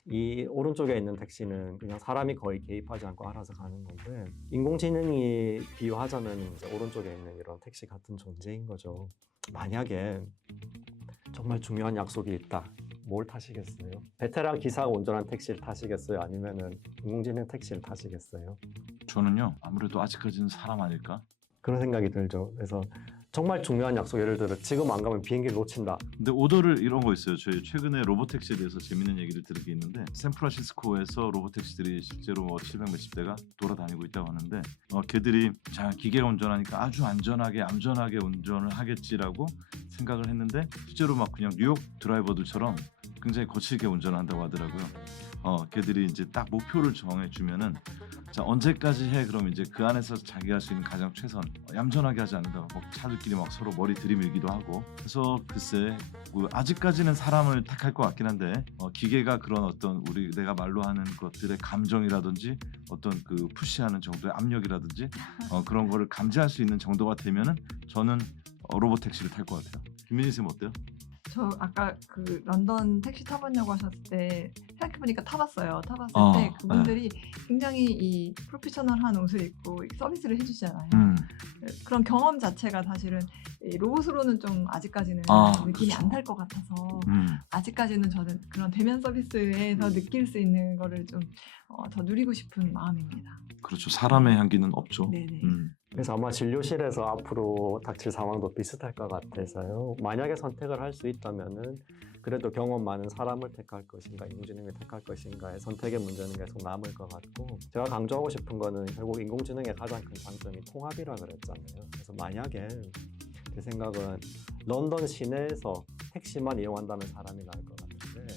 이 오른쪽에 있는 택시는 그냥 사람이 거의 개입하지 않고 알아서 가는 건데 인공지능이 비유하자면 이제 오른쪽에 있는 이런 택시 같은 존재인 거죠. 만약에 정말 중요한 약속이 있다. 뭘 타시겠어요? 베테랑 기사가 운전한 택시를 타시겠어요? 아니면은 인공지능 택시를 타시겠어요? 저는요 아무래도 아직까지는 사람 아닐까? 그런 생각이 들죠. 그래서 정말 중요한 약속, 예를 들어 지금 안 가면 비행기를 놓친다. 근데 오더를 이런 거 있어요. 저희 최근에 로보택시에 대해서 재밌는 얘기를 들은 게 있는데 샌프란시스코에서 로보택시들이 실제로 700 몇십 대가 돌아다니고 있다고 하는데 걔들이 자 기계가 운전하니까 아주 안전하게 운전을 하겠지라고 생각을 했는데 실제로 막 그냥 뉴욕 드라이버들처럼 굉장히 거칠게 운전을 한다고 하더라고요. 걔들이 이제 딱 목표를 정해주면은 자 언제까지 해 그럼 이제 그 안에서 자기가 할 수 있는 가장 최선 얌전하게 하지 않는다 막 차들끼리 막 서로 머리 들이밀기도 하고 그래서 글쎄 뭐 아직까지는 사람을 택할 것 같긴 한데 기계가 그런 어떤 내가 말로 하는 것들의 감정이라든지 어떤 그 푸시하는 정도의 압력이라든지 그런 거를 감지할 수 있는 정도가 되면은 저는 로봇 택시를 탈 것 같아요. 김민희 쌤 어때요? 저 아까 그 런던 택시 타봤냐고 하셨을 때 생각해보니까 타봤어요. 타봤을 아, 때 그분들이 굉장히 이 프로페셔널한 옷을 입고 서비스를 해주잖아요. 그런 경험 자체가 사실은 이 로봇으로는 좀 아직까지는 느낌이 그렇죠. 안 탈 것 같아서 아직까지는 저는 그런 대면 서비스에서 느낄 수 있는 거를 좀 더 누리고 싶은 마음입니다. 그렇죠. 사람의 향기는 없죠. 네네. 그래서 아마 진료실에서 앞으로 닥칠 상황도 비슷할 것 같아서요. 만약에 선택을 할 수 있다면은 그래도 경험 많은 사람을 택할 것인가 인공지능을 택할 것인가의 선택의 문제는 계속 남을 것 같고 제가 강조하고 싶은 거는 결국 인공지능의 가장 큰 장점이 통합이라 그랬잖아요. 그래서 만약에 제 생각은 런던 시내에서 택시만 이용한다면 사람이 나을 것 같은데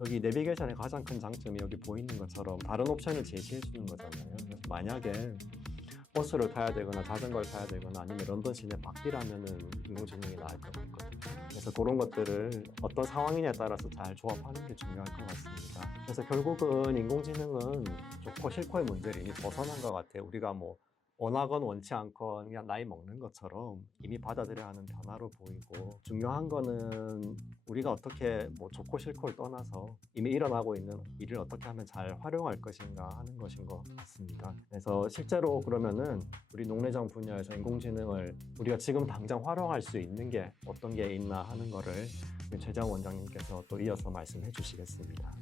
여기 내비게이션의 가장 큰 장점이 여기 보이는 것처럼 다른 옵션을 제시해 주는 거잖아요. 그래서 만약에 버스를 타야 되거나 자전거를 타야 되거나 아니면 런던 시내 밖이라면은 인공지능이 나을 것 같거든요. 그래서 그런 것들을 어떤 상황이냐에 따라서 잘 조합하는 게 중요할 것 같습니다. 그래서 결국은 인공지능은 좋고 싫고의 문제를 이미 벗어난 것 같아요. 우리가 뭐 원하건 원치 않건 그냥 나이 먹는 것처럼 이미 받아들여야 하는 변화로 보이고 중요한 거는 우리가 어떻게 뭐 좋고 싫고를 떠나서 이미 일어나고 있는 일을 어떻게 하면 잘 활용할 것인가 하는 것인 것 같습니다. 그래서 실제로 그러면은 우리 녹내장 분야에서 인공지능을 우리가 지금 당장 활용할 수 있는 게 어떤 게 있나 하는 거를 최재형 원장님께서 또 이어서 말씀해 주시겠습니다.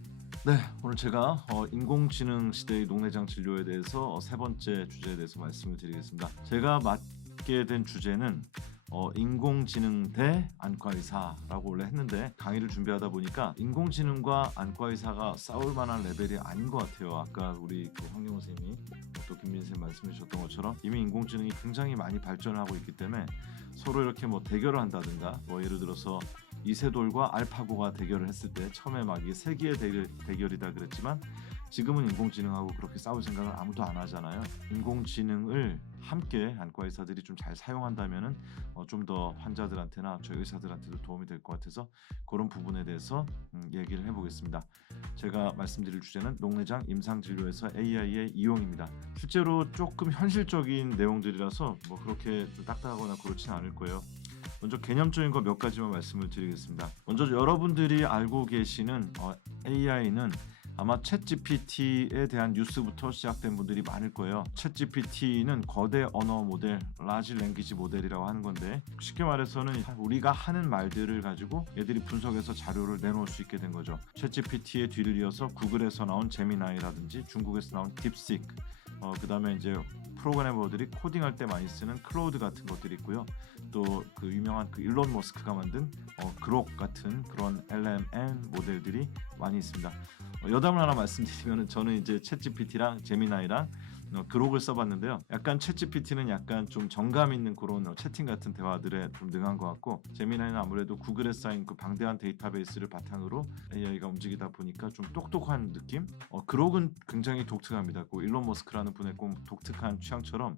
네, 오늘 제가 인공지능 시대의 녹내장 진료에 대해서 세 번째 주제에 대해서 말씀을 드리겠습니다. 제가 맡게 된 주제는 인공지능 대 안과의사라고 원래 했는데 강의를 준비하다 보니까 인공지능과 안과의사가 싸울 만한 레벨이 아닌 것 같아요. 아까 우리 그 황경호 선생님이 또 김민 선생님 말씀해 주셨던 것처럼 이미 인공지능이 굉장히 많이 발전하고 있기 때문에 서로 이렇게 뭐 대결을 한다든가 뭐 예를 들어서 이세돌과 알파고가 대결을 했을 때 처음에 막 이게 세기의 대결이다 그랬지만 지금은 인공지능하고 그렇게 싸울 생각을 아무도 안 하잖아요. 인공지능을 함께 안과 의사들이 좀 잘 사용한다면은 좀 더 환자들한테나 저희 의사들한테도 도움이 될 것 같아서 그런 부분에 대해서 얘기를 해보겠습니다. 제가 말씀드릴 주제는 녹내장 임상진료에서 AI의 이용입니다. 실제로 조금 현실적인 내용들이라서 뭐 그렇게 딱딱하거나 그렇진 않을 거예요. 먼저 개념적인 거 몇 가지만 말씀을 드리겠습니다. 먼저 여러분들이 알고 계시는 AI는 아마 챗GPT에 대한 뉴스부터 시작된 분들이 많을 거예요. 챗GPT는 거대 언어 모델, 라지 랭귀지 모델이라고 하는 건데 쉽게 말해서는 우리가 하는 말들을 가지고 얘들이 분석해서 자료를 내놓을 수 있게 된 거죠. 챗GPT의 뒤를 이어서 구글에서 나온 제미나이라든지 중국에서 나온 딥식, 그 다음에 이제 프로그래머들이 코딩할 때 많이 쓰는 클로우드 같은 것들이 있고요. 또 그 유명한 그 일론 머스크가 만든 그록 같은 그런 LMN 모델들이 많이 있습니다. 여담을 하나 말씀드리면 저는 이제 챗GPT랑 제미나이랑 그록을 써봤는데요. 약간 챗GPT는 약간 좀 정감 있는 그런 채팅 같은 대화들에 좀 능한 것 같고, 제미나이는 아무래도 구글에 쌓인 그 방대한 데이터베이스를 바탕으로 AI가 움직이다 보니까 좀 똑똑한 느낌? 그록은 굉장히 독특합니다. 그 일론 머스크라는 분의 꼭 독특한 취향처럼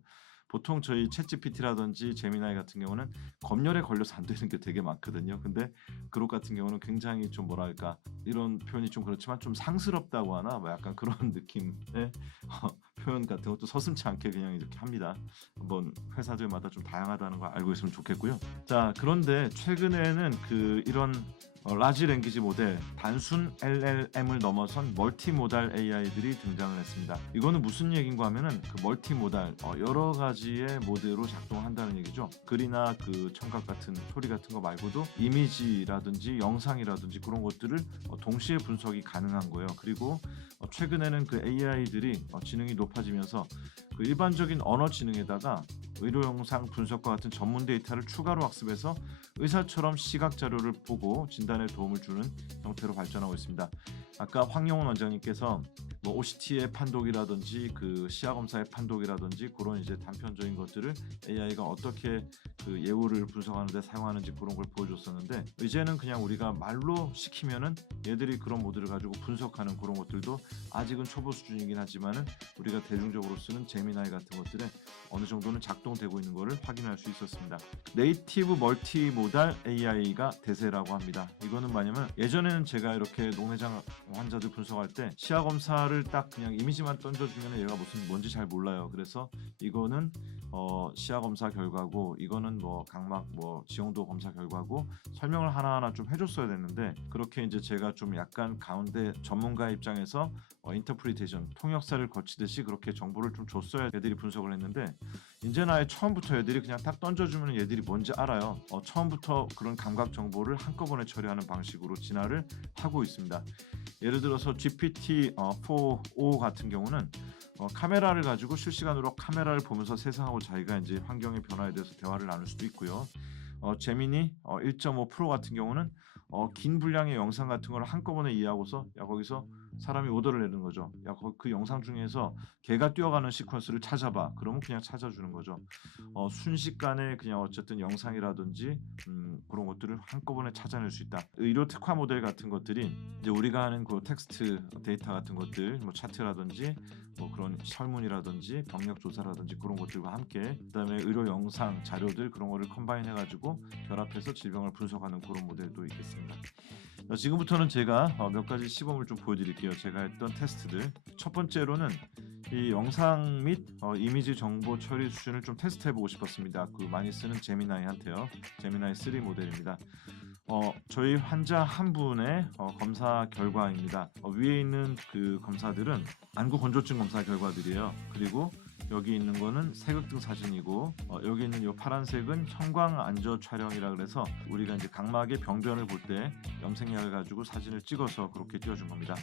보통 저희 챗GPT라든지 제미나이 같은 경우는 검열에 걸려서 안 되는 게 되게 많거든요. 근데 그록 같은 경우는 굉장히 좀 뭐랄까, 이런 표현이 좀 그렇지만 좀 상스럽다고 하나, 뭐 약간 그런 느낌의 표현 같은 것도 서슴지 않게 그냥 이렇게 합니다. 한번 회사들마다 좀 다양하다는 걸 알고 있으면 좋겠고요. 자, 그런데 최근에는 이런 라지 랭귀지 모델, 단순 LLM을 넘어선 멀티모달 AI들이 등장을 했습니다. 이거는 무슨 얘기인가 하면은 그 멀티모달, 여러 가지의 모델로 작동한다는 얘기죠. 글이나 그 청각 같은 소리 같은 거 말고도 이미지라든지 영상이라든지 그런 것들을 동시에 분석이 가능한 거예요. 그리고 최근에는 그 AI들이 지능이 높아지면서 그 일반적인 언어 지능에다가 의료 영상 분석과 같은 전문 데이터를 추가로 학습해서 의사처럼 시각 자료를 보고 진단에 도움을 주는 형태로 발전하고 있습니다. 아까 황영훈 원장님께서 뭐 OCT의 판독이라든지 그 시야 검사의 판독이라든지 그런 이제 단편적인 것들을 AI가 어떻게 그 예우를 분석하는 데 사용하는지 그런 걸 보여줬었는데, 이제는 그냥 우리가 말로 시키면은 얘들이 그런 모델을 가지고 분석하는 그런 것들도 아직은 초보 수준이긴 하지만은 우리가 대중적으로 쓰는 제미나이 같은 것들에 어느 정도는 작동되고 있는 것을 확인할 수 있었습니다. 네이티브 멀티모달 AI가 대세라고 합니다. 이거는 뭐냐면, 예전에는 제가 이렇게 녹내장 환자들 분석할 때 시야 검사를 딱 그냥 이미지만 던져주면 얘가 무슨 뭔지 잘 몰라요. 그래서 이거는 시야 검사 결과고, 이거는 뭐 각막 뭐 지형도 검사 결과고, 설명을 하나하나 좀 해줬어야 됐는데, 그렇게 이제 제가 좀 약간 가운데 전문가 입장에서 인터프리테이션, 통역사를 거치듯이 그렇게 정보를 좀 줬어야 애들이 분석을 했는데, 이제는 아예 처음부터 애들이 그냥 딱 던져주면 얘들이 뭔지 알아요. 처음부터 그런 감각 정보를 한꺼번에 처리하는 방식으로 진화를 하고 있습니다. 예를 들어서 GPT-4o 같은 경우는 카메라를 가지고 실시간으로 카메라를 보면서 세상하고 자기가 이제 환경의 변화에 대해서 대화를 나눌 수도 있고요. 제미니 1.5 프로 같은 경우는 긴 분량의 영상 같은 걸 한꺼번에 이해하고서 거기서 사람이 오더를 내는 거죠. 그 영상 중에서 개가 뛰어가는 시퀀스를 찾아봐. 그러면 그냥 찾아주는 거죠. 순식간에 그냥 어쨌든 영상이라든지 그런 것들을 한꺼번에 찾아낼 수 있다. 의료 특화 모델 같은 것들이 이제 우리가 하는 그 텍스트 데이터 같은 것들, 뭐 차트라든지 뭐 그런 설문이라든지 병력 조사라든지 그런 것들과 함께, 그다음에 의료 영상 자료들 그런 거를 컴바인 해가지고 결합해서 질병을 분석하는 그런 모델도 있겠습니다. 지금부터는 제가 몇 가지 시범을 좀 보여드릴게요. 제가 했던 테스트들. 첫 번째로는 이 영상 및 이미지 정보 처리 수준을 좀 테스트해보고 싶었습니다. 그 많이 쓰는 제미나이한테요. 제미나이 3 모델입니다. 저희 환자 한 분의 검사 결과입니다. 위에 있는 그 검사들은 안구 건조증 검사 결과들이에요. 그리고 여기 있는 거는 세극등 사진이고, 여기 있는 이 파란색은 형광 안저 촬영이라 그래서 우리가 이제 각막의 병변을 볼 때 염색약을 가지고 사진을 찍어서 그렇게 띄워준 겁니다.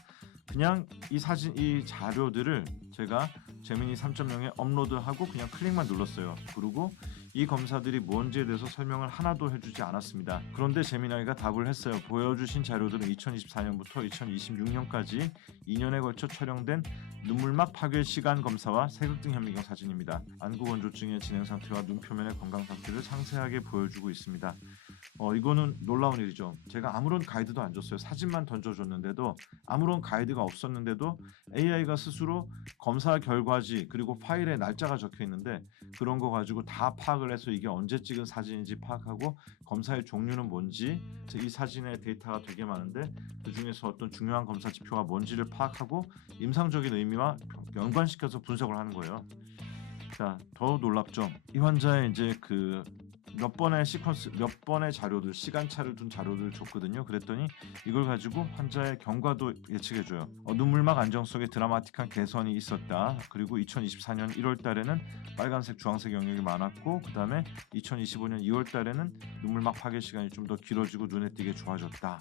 그냥 이 자료들을 제가 제미니 3.0에 업로드하고 그냥 클릭만 눌렀어요. 그리고 이 검사들이 뭔지에 대해서 설명을 하나도 해주지 않았습니다. 그런데 제미나이가 답을 했어요. 보여주신 자료들은 2024년부터 2026년까지 2년에 걸쳐 촬영된 눈물막 파괴 시간 검사와 세극등 현미경 사진입니다. 안구 건조증의 진행 상태와 눈 표면의 건강 상태를 상세하게 보여주고 있습니다. 이거는 놀라운 일이죠. 제가 아무런 가이드도 안 줬어요. 사진만 던져줬는데도, 아무런 가이드가 없었는데도 AI가 스스로 검사 결과지 그리고 파일에 날짜가 적혀 있는데 그런 거 가지고 다 파악을 해서 이게 언제 찍은 사진인지 파악하고, 검사의 종류는 뭔지, 이 사진의 데이터가 되게 많은데 그 중에서 어떤 중요한 검사 지표가 뭔지를 파악하고 임상적인 의미와 연관시켜서 분석을 하는 거예요. 자, 더 놀랍죠. 이 환자의 이제 그 몇 번의 시퀀스, 몇 번의 자료들, 시간차를 둔 자료들을 줬거든요. 그랬더니 이걸 가지고 환자의 경과도 예측해줘요. 눈물막 안정 속에 드라마틱한 개선이 있었다. 그리고 2024년 1월 달에는 빨간색, 주황색 영역이 많았고, 그 다음에 2025년 2월 달에는 눈물막 파괴 시간이 좀 더 길어지고 눈에 띄게 좋아졌다.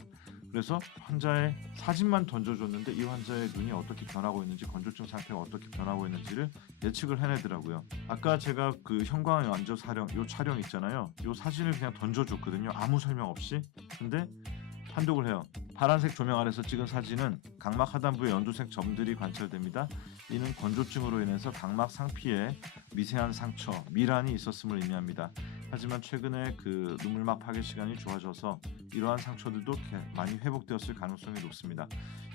그래서 환자의 사진만 던져줬는데 이 환자의 눈이 어떻게 변하고 있는지, 건조증 상태가 어떻게 변하고 있는지를 예측을 해내더라고요. 아까 제가 그 형광 안저 촬영, 요 촬영 있잖아요. 요 사진을 그냥 던져줬거든요. 아무 설명 없이. 근데 판독을 해요. 파란색 조명 아래서 찍은 사진은 각막 하단부에 연두색 점들이 관찰됩니다. 이는 건조증으로 인해서 각막 상피에 미세한 상처, 미란이 있었음을 의미합니다. 하지만 최근에 그 눈물막 파괴 시간이 좋아져서 이러한 상처들도 많이 회복되었을 가능성이 높습니다.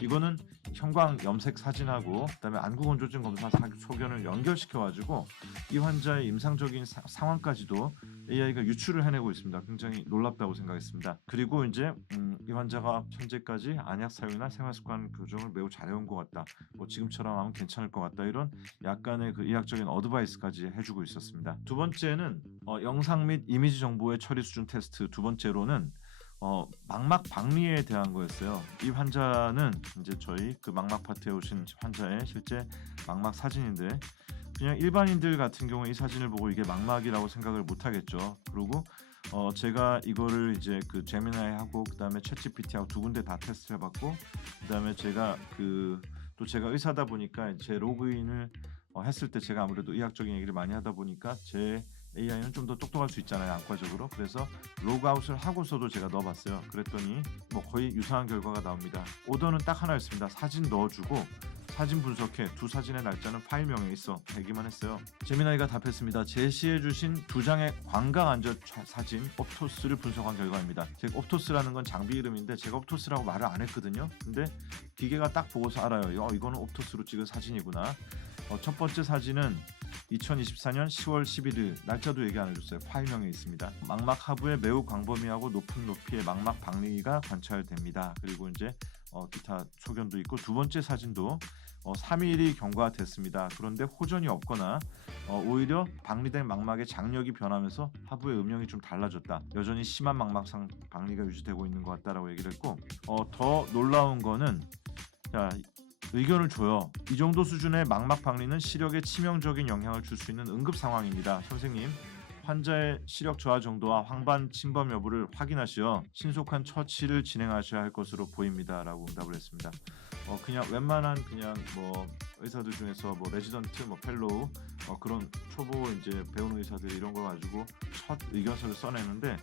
이거는 형광 염색 사진하고 그다음에 안구건조증 검사 소견을 연결시켜가지고 이 환자의 임상적인 상황까지도 AI가 유출을 해내고 있습니다. 굉장히 놀랍다고 생각했습니다. 그리고 이제 이 환자가 현재까지 안약 사용이나 생활습관 교정을 매우 잘해온 것 같다. 뭐 지금처럼 하면 괜찮을 것 같다. 이런 약간의 그 의학적인 어드바이스까지 해주고 있었습니다. 두 번째는 영상 및 이미지 정보의 처리 수준 테스트. 두 번째로는 망막 박리에 대한 거였어요. 이 환자는 이제 저희 그 망막 파트에 오신 환자의 실제 망막 사진인데 그냥 일반인들 같은 경우에 이 사진을 보고 이게 망막이라고 생각을 못 하겠죠. 그리고 제가 이거를 이제 그 제미나이하고 그다음에 챗GPT하고 두 군데 다 테스트를 해봤고 그다음에 제가 또 제가 의사다 보니까 제 로그인을 했을 때 제가 아무래도 의학적인 얘기를 많이 하다 보니까 제 AI는 좀 더 똑똑할 수 있잖아요, 안과적으로. 그래서 로그아웃을 하고서도 제가 넣어봤어요. 그랬더니 뭐 거의 유사한 결과가 나옵니다. 오더는 딱 하나였습니다. 사진 넣어주고 사진 분석해. 두 사진의 날짜는 파일명에 있어. 되기만 했어요. 제미나이가 답했습니다. 제시해주신 두 장의 광각 안전 사진 옵토스를 분석한 결과입니다. 제가 옵토스라는 건 장비 이름인데 제가 옵토스라고 말을 안 했거든요. 근데 기계가 딱 보고서 알아요. 이거는 옵토스로 찍은 사진이구나. 첫 번째 사진은 2024년 10월 11일 날짜도 얘기 안 해줬어요. 파일명에 있습니다. 망막 하부에 매우 광범위하고 높은 높이의 망막 박리가 관찰됩니다. 그리고 이제 기타 소견도 있고 두 번째 사진도 3일이 경과됐습니다. 그런데 호전이 없거나 오히려 박리된 망막의 장력이 변하면서 하부의 음영이 좀 달라졌다. 여전히 심한 망막상 박리가 유지되고 있는 것 같다라고 얘기를 했고 더 놀라운 거는 의견을 줘요. 이 정도 수준의 망막 박리는 시력에 치명적인 영향을 줄 수 있는 응급 상황입니다. 선생님, 환자의 시력 저하 정도와 황반 침범 여부를 확인하시어 신속한 처치를 진행하셔야 할 것으로 보입니다라고 응답을 했습니다. 그냥 웬만한 그냥 뭐 의사들 중에서 뭐 레지던트, 뭐 펠로우 그런 초보 이제 배우는 의사들 이런 거 가지고 첫 의견서를 써내는데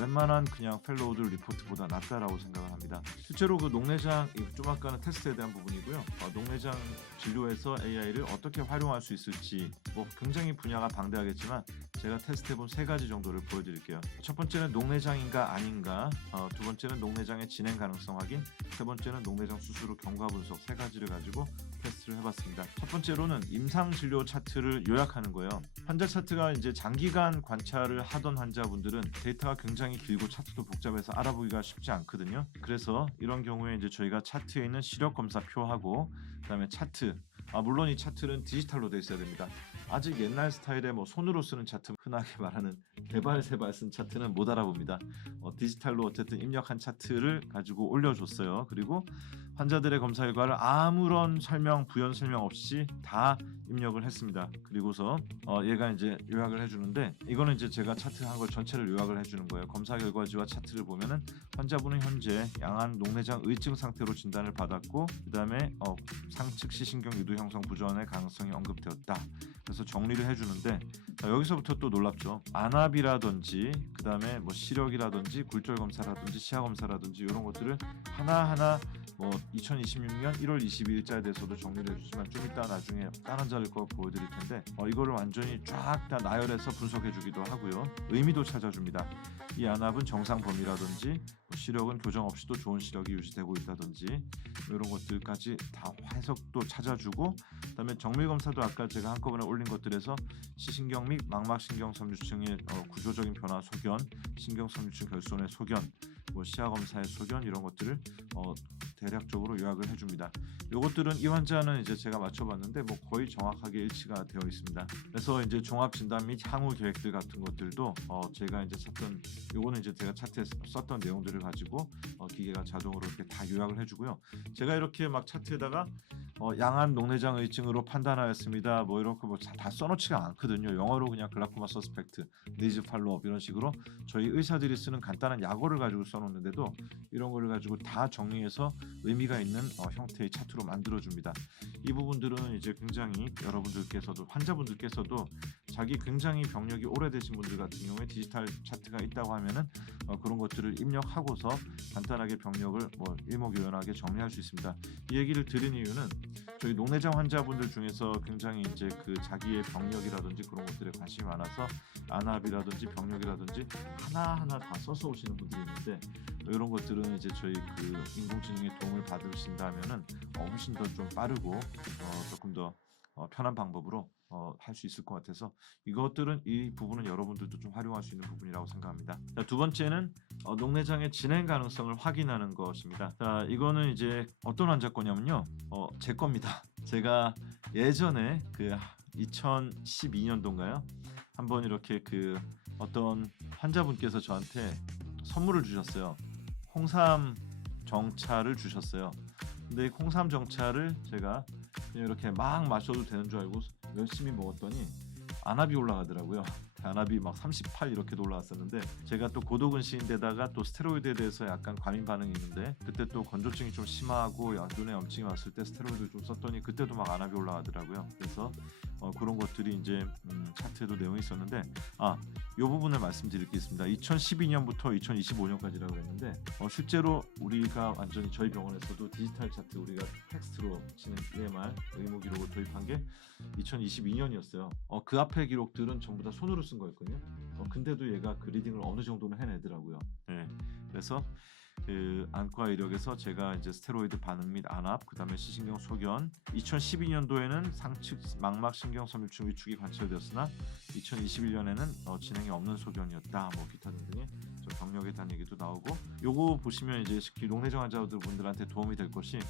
웬만한 그냥 펠로우들 리포트보다 낫다라고 생각을 합니다. 실제로 그 녹내장 좀 아까는 테스트에 대한 부분이고요. 녹내장 진료에서 AI를 어떻게 활용할 수 있을지 뭐 굉장히 분야가 방대하겠지만 제가 테스트해본 세 가지 정도를 보여드릴게요. 첫 번째는 녹내장인가 아닌가, 두 번째는 녹내장의 진행 가능성 확인, 세 번째는 녹내장 수술 후 경과 분석 세 가지를 가지고 테스트를 해봤습니다. 첫 번째로는 임상 진료 차트를 요약하는 거예요. 환자 차트가 이제 장기간 관찰을 하던 환자분들은 데이터가 굉장히 길고 차트도 복잡해서 알아보기가 쉽지 않거든요. 그래서 이런 경우에 이제 저희가 차트에 있는 시력 검사표하고 그다음에 차트, 물론 이 차트는 디지털로 돼 있어야 됩니다. 아직 옛날 스타일의 뭐 손으로 쓰는 차트, 흔하게 말하는 개발세발 쓴 차트는 못 알아봅니다. 디지털로 어쨌든 입력한 차트를 가지고 올려줬어요. 그리고 환자들의 검사 결과를 아무런 부연 설명 없이 다 입력을 했습니다. 그리고서 얘가 이제 요약을 해주는데 이거는 이제 제가 차트 한 걸 전체를 요약을 해주는 거예요. 검사 결과지와 차트를 보면은 환자분은 현재 양한 녹내장 의증 상태로 진단을 받았고 그다음에 상측시 신경 유두 형성 부전의 가능성이 언급되었다. 그래서 정리를 해주는데 여기서부터 또 놀랍죠. 안압이라든지 그다음에 뭐 시력이라든지 굴절 검사라든지 시야 검사라든지 이런 것들을 하나하나 뭐 2026년 1월 22일자에 대해서도 정리를 해주지만 좀 이따 나중에 다른 자를 거 보여드릴 텐데 이거를 완전히 쫙 다 나열해서 분석해주기도 하고요. 의미도 찾아줍니다. 이 안압은 정상 범위라든지 뭐 시력은 교정 없이도 좋은 시력이 유지되고 있다든지 이런 것들까지 다 해석도 찾아주고 그다음에 정밀 검사도 아까 제가 한꺼번에 올린 것들에서 시신경 및 망막신경 섬유층의 구조적인 변화 소견, 신경 섬유층 결손의 소견, 뭐 시야 검사의 소견 이런 것들을 대략적으로 요약을 해줍니다. 이것들은 이 환자는 이제 제가 맞춰봤는데 뭐 거의 정확하게 일치가 되어 있습니다. 그래서 이제 종합 진단 및 향후 계획들 같은 것들도 제가 이제 찾던 요거는 이제 제가 차트에 썼던 내용들을 가지고 기계가 자동으로 이렇게 다 요약을 해주고요. 제가 이렇게 막 차트에다가 양한 녹내장 의증으로 판단하였습니다. 뭐 이렇게 뭐 다 써놓지가 않거든요. 영어로 그냥 글라코마 서스펙트, 니즈 팔로업 이런 식으로 저희 의사들이 쓰는 간단한 약어를 가지고 써놓는데도 이런 거를 가지고 다 정리해서 의미가 있는 형태의 차트로 만들어줍니다. 이 부분들은 이제 굉장히 여러분들께서도 환자분들께서도 자기 굉장히 병력이 오래되신 분들 같은 경우에 디지털 차트가 있다고 하면은 그런 것들을 입력하고서 간단하게 병력을 뭐 일목요연하게 정리할 수 있습니다. 이 얘기를 드린 이유는 저희 녹내장 환자분들 중에서 굉장히 이제 그 자기의 병력이라든지 그런 것들에 관심이 많아서 안압이라든지 병력이라든지 하나하나 다 써서 오시는 분들이 있는데 이런 것들은 이제 저희 그 인공지능의 도움을 받으신다면은 훨씬 더 좀 빠르고 조금 더 편한 방법으로 할 수 있을 것 같아서 이것들은 이 부분은 여러분들도 좀 활용할 수 있는 부분이라고 생각합니다. 자, 두 번째는 녹내장의 진행 가능성을 확인하는 것입니다. 자, 이거는 이제 어떤 환자 거냐면요, 제 겁니다. 제가 예전에 그 2012년도인가요? 한번 이렇게 그 어떤 환자분께서 저한테 선물을 주셨어요. 홍삼 정차를 주셨어요. 근데 홍삼 정차를 제가 그냥 이렇게 막 마셔도 되는 줄 알고 열심히 먹었더니 안압이 올라가더라고요. 안압이 막 38 이렇게도 올라왔었는데 제가 또 고도근시인데다가 또 스테로이드에 대해서 약간 과민 반응이 있는데 그때 또 건조증이 좀 심하고 눈에 염증이 왔을 때 스테로이드를 좀 썼더니 그때도 막 안압이 올라가더라고요. 그래서 그런 것들이 이제 차트에도 내용이 있었는데 이 부분을 말씀드릴 게 있습니다. 2012년부터 2025년까지라고 했는데 실제로 우리가 완전히 저희 병원에서도 디지털 차트 우리가 텍스트로 치는 EMR 의무 기록을 도입한 게 2022년이었어요. 그 앞에 기록들은 전부 다 손으로 쓴 거였거든요. 근데도 얘가 그 리딩을 어느 정도는 해내더라고요. 네. 그래서 그 안과 이력에서 제가 이제 스테로이드 반응 및 안압, 그다음에 시신경 소견, 2012년도에는 상측 망막 신경 섬유축 위축이 관찰되었으나 2021년에는 진행이 없는 소견이었다. 뭐 기타 등등의 병력에 대한 얘기도 나오고, 요거 보시면 이제 녹내장 환자분들한테 도움이 될 것이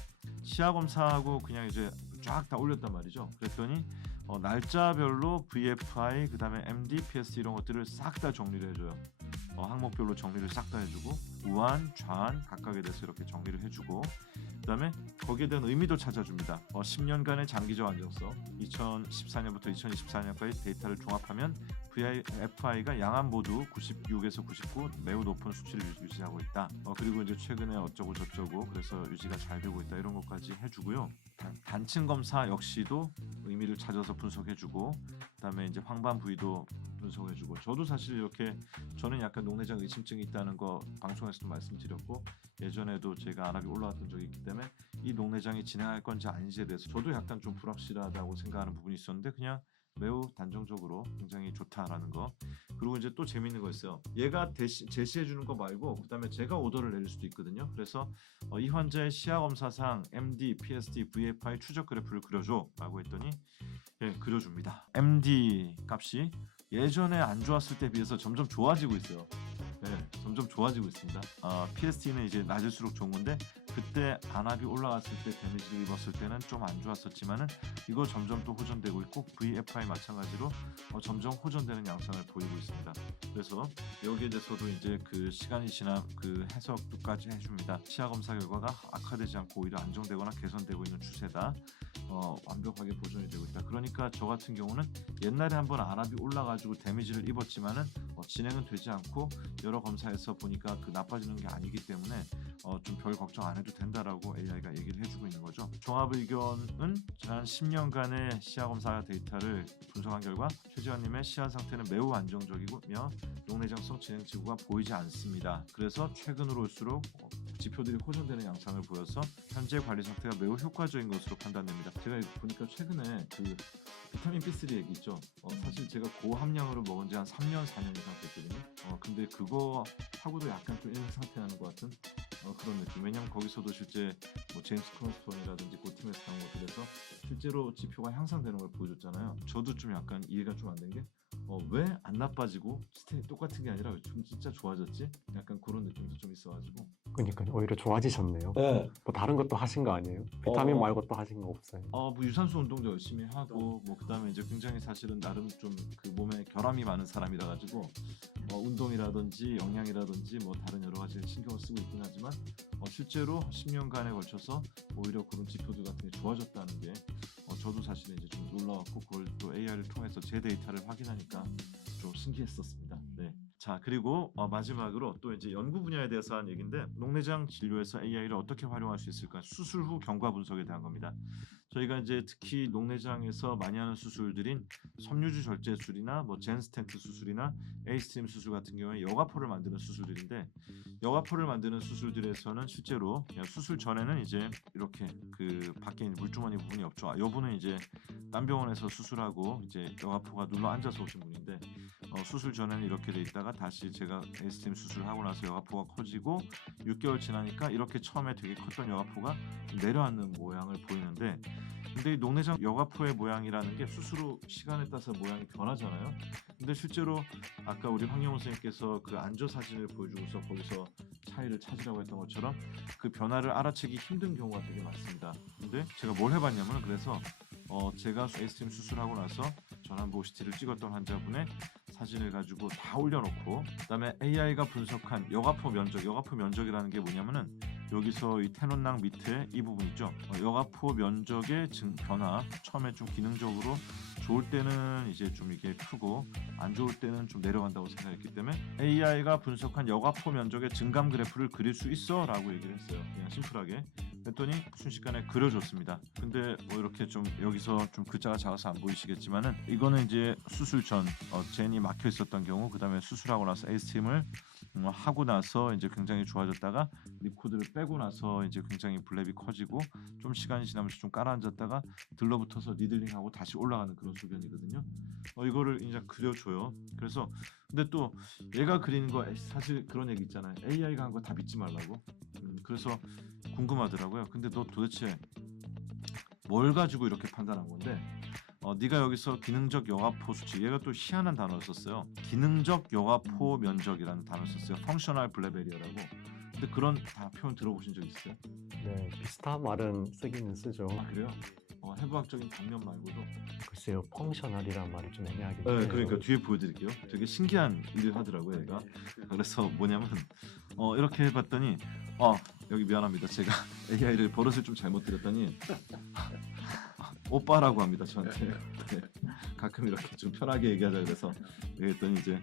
시야 검사하고 그냥 이제 쫙 다 올렸단 말이죠. 그랬더니 날짜별로 VFI, 그다음에 MD, PSD 이런 것들을 싹 다 정리를 해줘요. 항목별로 정리를 싹 다 해주고 우한, 좌한 각각에 대해서 이렇게 정리를 해주고 그다음에 거기에 대한 의미도 찾아줍니다. 10년간의 장기적 안정성 2014년부터 2024년까지 데이터를 종합하면 VFI가 양안 모두 96에서 99 매우 높은 수치를 유지하고 있다. 그리고 이제 최근에 어쩌고 저쩌고 그래서 유지가 잘 되고 있다 이런 것까지 해주고요. 단층 검사 역시도 의미를 찾아서 분석해주고 그다음에 이제 황반 부위도 분석해주고 저도 사실 이렇게 저는 약간 녹내장 의심증이 있다는 거 방송에서도 말씀드렸고 예전에도 제가 안압이 올라왔던 적이 있기 때문에 이 녹내장이 진행할 건지 아닌지에 대해서 저도 약간 좀 불확실하다고 생각하는 부분이 있었는데 그냥 매우 단정적으로 굉장히 좋다라는 거. 그리고 이제 또 재밌는 거 있어요. 얘가 제시해 주는 거 말고 그다음에 제가 오더를 내릴 수도 있거든요. 그래서 이 환자의 시야 검사상 MD, PSD, VFI 추적 그래프를 그려줘 라고 했더니 그려줍니다. MD 값이 예전에 안 좋았을 때 비해서 점점 좋아지고 있어요. 점점 좋아지고 있습니다. PST는 이제 낮을수록 좋은 건데 그때 안압이 올라갔을 때 데미지를 입었을 때는 좀 안 좋았었지만은 이거 점점 또 호전되고 있고 VFI 마찬가지로 점점 호전되는 양상을 보이고 있습니다. 그래서 여기에 대해서도 이제 그 시간이 지나 그 해석도까지 해줍니다. 시야 검사 결과가 악화되지 않고 오히려 안정되거나 개선되고 있는 추세다. 완벽하게 보존이 되고 있다. 그러니까 저 같은 경우는 옛날에 한번 안압이 올라가지고 데미지를 입었지만은 진행은 되지 않고 여러 검사에서 보니까 그 나빠지는 게 아니기 때문에 좀 별 걱정 안 해도 된다라고 AI가 얘기를 해주고 있는 거죠. 종합 의견은 지난 10년간의 시야 검사 데이터를 분석한 결과 최지원님의 시야 상태는 매우 안정적이고며 녹내장성 진행 징후가 보이지 않습니다. 그래서 최근으로 올수록 지표들이 호전되는 양상을 보여서 현재 관리 상태가 매우 효과적인 것으로 판단됩니다. 제가 보니까 최근에 그 비타민 B3 얘기 있죠. 사실 제가 고함량으로 먹은 지 한 3년, 4년 이상 됐거든요. 근데 그거 하고도 약간 좀 일상 상태하는 것 같은 그런 느낌. 왜냐면 거기서도 실제 뭐 제임스 크론스톤이라든지 그 팀에서 나온 것들에서 실제로 지표가 향상되는 걸 보여줬잖아요. 저도 좀 약간 이해가 좀 안 된 게 왜 안 나빠지고 똑같은 게 아니라 좀 진짜 좋아졌지? 약간 그런 느낌도 좀 있어가지고. 그러니까 오히려 좋아지셨네요. 네. 뭐 다른 것도 하신 거 아니에요? 비타민 말고 또 하신 거 없어요? 뭐 유산소 운동도 열심히 하고 뭐 그다음에 이제 굉장히 사실은 나름 좀 그 몸에 결함이 많은 사람이라 가지고 운동이라든지 영양이라든지 뭐 다른 여러 가지 신경을 쓰고 있긴 하지만 실제로 10년간에 걸쳐서 오히려 그런 지표들 같은 게 좋아졌다는 게 저도 사실은 이제 좀 놀라웠고 그걸 또 AI를 통해서 제 데이터를 확인하니까 좀 신기했었습니다. 네. 자, 그리고 마지막으로 또 이제 연구 분야에 대해서 한 얘기인데 녹내장 진료에서 AI를 어떻게 활용할 수 있을까? 수술 후 경과 분석에 대한 겁니다. 저희가 이제 특히 녹내장에서 많이 하는 수술들인 섬유주 절제술이나 뭐 젠스텐트 수술이나 에이스트림 수술 같은 경우에 여과포를 만드는 수술들인데 여과포를 만드는 수술들에서는 실제로 그냥 수술 전에는 이제 이렇게 그 밖에 있는 물주머니 부분이 없죠. 이분은 이제 딴 병원에서 수술하고 이제 여과포가 눌러 앉아서 오신 분인데 수술 전에는 이렇게 돼 있다가 다시 제가 에이스트림 수술하고 나서 여과포가 커지고 6개월 지나니까 이렇게 처음에 되게 컸던 여과포가 좀 내려앉는 모양을 보이는데 근데 이 녹내장 여과포의 모양이라는 게 수술 후 시간에 따라서 모양이 변하잖아요. 근데 실제로 아까 우리 황영호 선생님께서 그 안조 사진을 보여주고서 거기서 차이를 찾으라고 했던 것처럼 그 변화를 알아채기 힘든 경우가 되게 많습니다. 근데 제가 뭘 해봤냐면 그래서 제가 에이스트림 수술하고 나서 전환부 OCT를 찍었던 환자분의 사진을 가지고 다 올려놓고 그다음에 AI가 분석한 여과포 면적이라는 게 뭐냐면은 여기서 이 테논낭 밑에 이 부분 있죠. 여과포 면적의 변화 처음에 좀 기능적으로 좋을 때는 이제 좀 이게 크고 안 좋을 때는 좀 내려간다고 생각했기 때문에 AI가 분석한 여과포 면적의 증감 그래프를 그릴 수 있어 라고 얘기를 했어요. 그냥 심플하게 그랬더니 순식간에 그려줬습니다. 근데 뭐 이렇게 좀 여기서 좀 글자가 작아서 안 보이시겠지만은 이거는 이제 수술 전 젠이 막혀 있었던 경우 그다음에 수술하고 나서 에이스트림을 하고 나서 이제 굉장히 좋아졌다가 립코드를 빼고 나서 이제 굉장히 블랩이 커지고 좀 시간이 지나면서 좀 깔아앉았다가 들러붙어서 니들링하고 다시 올라가는 그런 소변이거든요. 이거를 이제 그려줘요. 그래서 근데 또 얘가 그리는 거 사실 그런 얘기 있잖아요. AI가 한 거 다 믿지 말라고. 그래서 궁금하더라고요. 근데 너 도대체 뭘 가지고 이렇게 판단한 건데? 네가 여기서 기능적 여과포 수치 얘가 또 희한한 단어를 썼어요. 기능적 여과포 면적이라는 단어를 썼어요. 펑셔널 블랩 에리어라고. 근데 그런 다 표현 들어보신 적 있어요? 네, 비슷한 말은 쓰기는 쓰죠. 아 그래요? 해부학적인 단면 말고도 글쎄요, 펑셔널이란 말이 좀 애매하긴 네, 해요. 그러니까 뒤에 보여드릴게요. 되게 신기한 일을 하더라고요, 얘가. 그래서 뭐냐면 이렇게 해봤더니 여기 미안합니다. 제가 AI를 버릇을 좀 잘못 들였더니 오빠라고 합니다, 저한테. 네. 가끔 이렇게 좀 편하게 얘기하자 그래서 얘기했더니 이제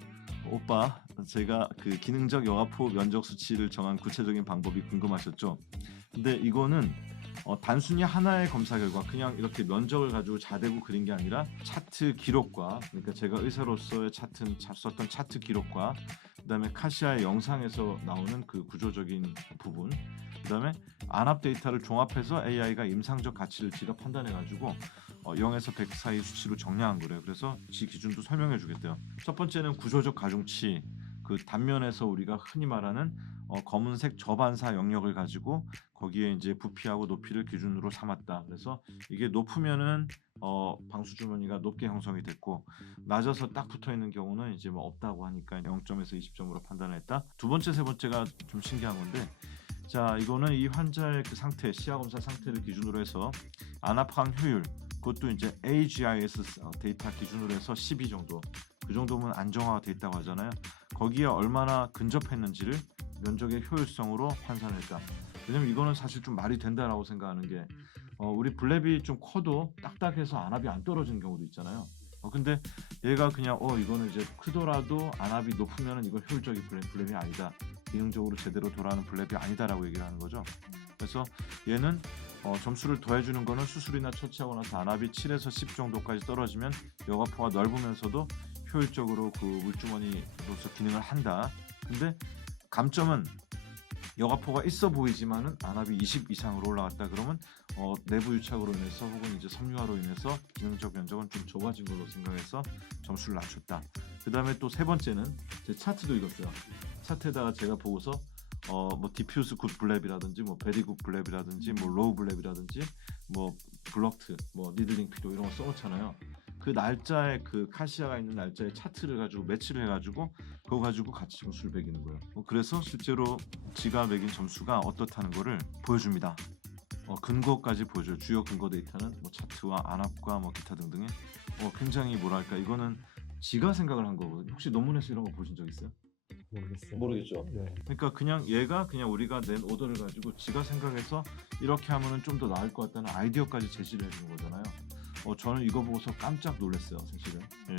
오빠, 제가 그 기능적 여과포 면적 수치를 정한 구체적인 방법이 궁금하셨죠? 근데 이거는 단순히 하나의 검사 결과 그냥 이렇게 면적을 가지고 자대고 그린 게 아니라 차트 기록과 그러니까 제가 의사로서의 썼던 차트 기록과 그다음에 카시아의 영상에서 나오는 그 구조적인 부분 그다음에 안압 데이터를 종합해서 AI가 임상적 가치를 지가 판단해 가지고 0에서 100 사이 수치로 정량한 거래요. 그래서 지 기준도 설명해 주겠대요. 첫 번째는 구조적 가중치 그 단면에서 우리가 흔히 말하는 검은색 저반사 영역을 가지고 거기에 이제 부피하고 높이를 기준으로 삼았다. 그래서 이게 높으면은 방수 주머니가 높게 형성이 됐고 낮아서 딱 붙어 있는 경우는 이제 뭐 없다고 하니까 0점에서 20점으로 판단했다. 두 번째, 세 번째가 좀 신기한 건데 자 이거는 이 환자의 그 상태, 시야 검사 상태를 기준으로 해서 안압항 효율 그것도 이제 AGIS 데이터 기준으로 해서 12 정도 그 정도면 안정화가 돼 있다고 하잖아요. 거기에 얼마나 근접했는지를 면적의 효율성으로 환산했다. 왜냐면 이거는 사실 좀 말이 된다라고 생각하는 게 우리 블랩이 좀 커도 딱딱해서 안압이 안 떨어지는 경우도 있잖아요. 근데 얘가 그냥 이거는 이제 크더라도 안압이 높으면은 이건 효율적인 블랩이 아니다. 기능적으로 제대로 돌아가는 블랩이 아니다라고 얘기를 하는 거죠. 그래서 얘는 점수를 더해주는 거는 수술이나 처치하고 나서 안압이 7에서 10 정도까지 떨어지면 여과포가 넓으면서도 효율적으로 그 물주머니로서 기능을 한다. 근데 감점은 여과포가 있어 보이지만은 안압이 20 이상으로 올라갔다 그러면 내부 유착으로 인해서 혹은 이제 섬유화로 인해서 기능적 면적은 좀 좁아진 걸로 생각해서 점수를 낮췄다. 그 다음에 또 세 번째는 제 차트도 읽었어요. 차트에다가 제가 보고서 뭐 디퓨스 굿 블랩이라든지 뭐 베리 굿 블랩이라든지 뭐 로우 블랩이라든지 뭐 블럭트 뭐 니들링 피도 이런 거 써놓잖아요. 그 날짜에 그 카시아가 있는 날짜에 차트를 가지고 매치를 해가지고 그거 가지고 같이 점수를 매기는 거예요. 그래서 실제로 지가 매긴 점수가 어떻다는 거를 보여줍니다. 근거까지 보여줘요. 주요 근거 데이터는 뭐 차트와 안압과 뭐 기타 등등의 굉장히 뭐랄까 이거는 지가 생각을 한 거거든요. 혹시 논문에서 이런 거 보신 적 있어요? 모르겠어요. 모르겠죠. 네. 그러니까 그냥 얘가 그냥 우리가 낸 오더를 가지고 지가 생각해서 이렇게 하면은 좀 더 나을 것 같다는 아이디어까지 제시를 해주는 거잖아요. 저는 이거 보고서 깜짝 놀랐어요, 사실은. 예.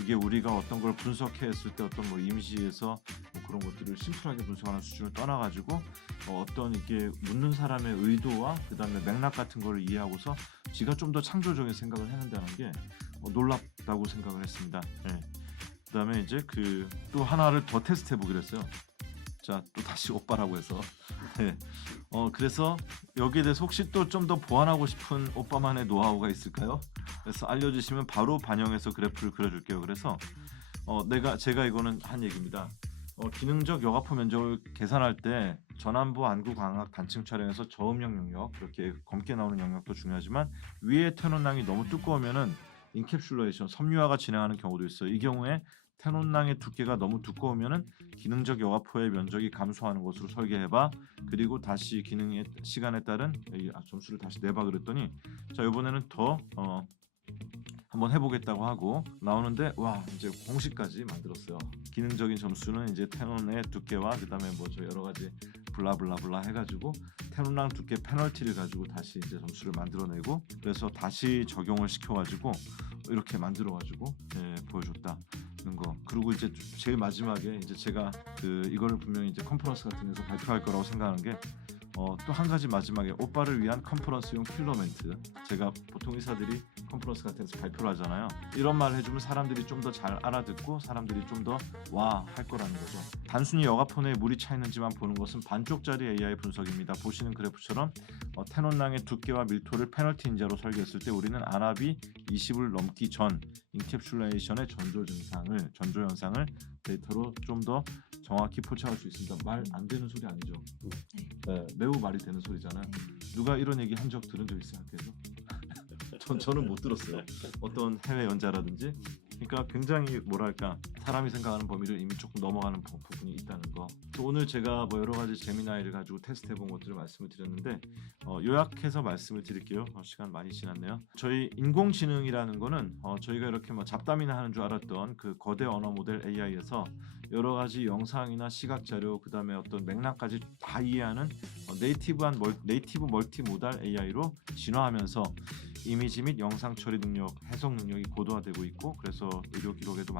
이게 우리가 어떤 걸 분석했을 때 어떤 뭐 이미지에서 뭐 그런 것들을 심플하게 분석하는 수준을 떠나가지고 어떤 이게 묻는 사람의 의도와 그다음에 맥락 같은 걸 이해하고서 지가 좀 더 창조적인 생각을 해낸다는 게 놀랍다고 생각을 했습니다. 네. 그다음에 이제 그 또 하나를 더 테스트해 보기로 했어요. 자, 또 다시 오빠라고 해서. 네. 그래서 여기에 대해서 혹시 또 좀 더 보완하고 싶은 오빠만의 노하우가 있을까요? 그래서 알려주시면 바로 반영해서 그래프를 그려줄게요. 그래서 제가 이거는 한 얘기입니다. 기능적 여가포 면적을 계산할 때 전환부, 안구, 광학, 단층 촬영에서 저음력 영역 이렇게 검게 나오는 영역도 중요하지만 위에 테논낭이 너무 두꺼우면은 인캡슐레이션, 섬유화가 진행하는 경우도 있어요. 이 경우에 테논낭의 두께가 너무 두꺼우면은 기능적 여가포의 면적이 감소하는 것으로 설계해봐. 그리고 다시 기능의 시간에 따른 점수를 다시 내봐 그랬더니 자 이번에는 더 한번 해보겠다고 하고 나오는데 와 이제 공식까지 만들었어요. 기능적인 점수는 이제 테논의 두께와 그다음에 뭐 저 여러 가지 블라블라블라 해가지고 테논낭 두께 페널티를 가지고 다시 이제 점수를 만들어내고 그래서 다시 적용을 시켜가지고 이렇게 만들어가지고 보여줬다. 거. 그리고 이제 제일 마지막에 이제 제가 이거를 분명히 이제 컨퍼런스 같은 데서 발표할 거라고 생각하는 게 또 한 가지 마지막에 오빠를 위한 컨퍼런스용 킬러 멘트. 제가 보통 의사들이 컨퍼런스 같은 데서 발표를 하잖아요. 이런 말을 해주면 사람들이 좀 더 잘 알아듣고 사람들이 좀 더 와 할 거라는 거죠. 단순히 여가포 내에 물이 차 있는지만 보는 것은 반쪽짜리 AI 분석입니다. 보시는 그래프처럼 테논낭의 두께와 밀도를 페널티 인자로 설계했을 때 우리는 안압이 20을 넘기 전 인캡슐레이션의 전조 현상을 데이터로 좀 더 정확히 포착할 수 있습니다. 말 안 되는 소리 아니죠? 네, 매우 말이 되는 소리잖아요. 누가 이런 얘기 한 적 들은 적 있어요? 학교에서? 저는 못 들었어요. 어떤 해외 연자라든지. 그러니까 굉장히 뭐랄까 사람이 생각하는 범위를 이미 조금 넘어가는 부분이 있다는 거. 오늘 제가 뭐 여러 가지 제미나이를 가지고 테스트해본 것들을 말씀을 드렸는데 요약해서 말씀을 드릴게요. 시간 많이 지났네요. 저희 인공지능이라는 거는 저희가 이렇게 뭐 잡담이나 하는 줄 알았던 그 거대 언어 모델 AI에서 여러 가지 영상이나 시각 자료 그다음에 어떤 맥락까지 다 이해하는 네이티브 멀티모달 AI로 진화하면서 이미지 및 영상 처리 능력, 해석 능력이 고도화되고 있고 그래서 의료 기록에도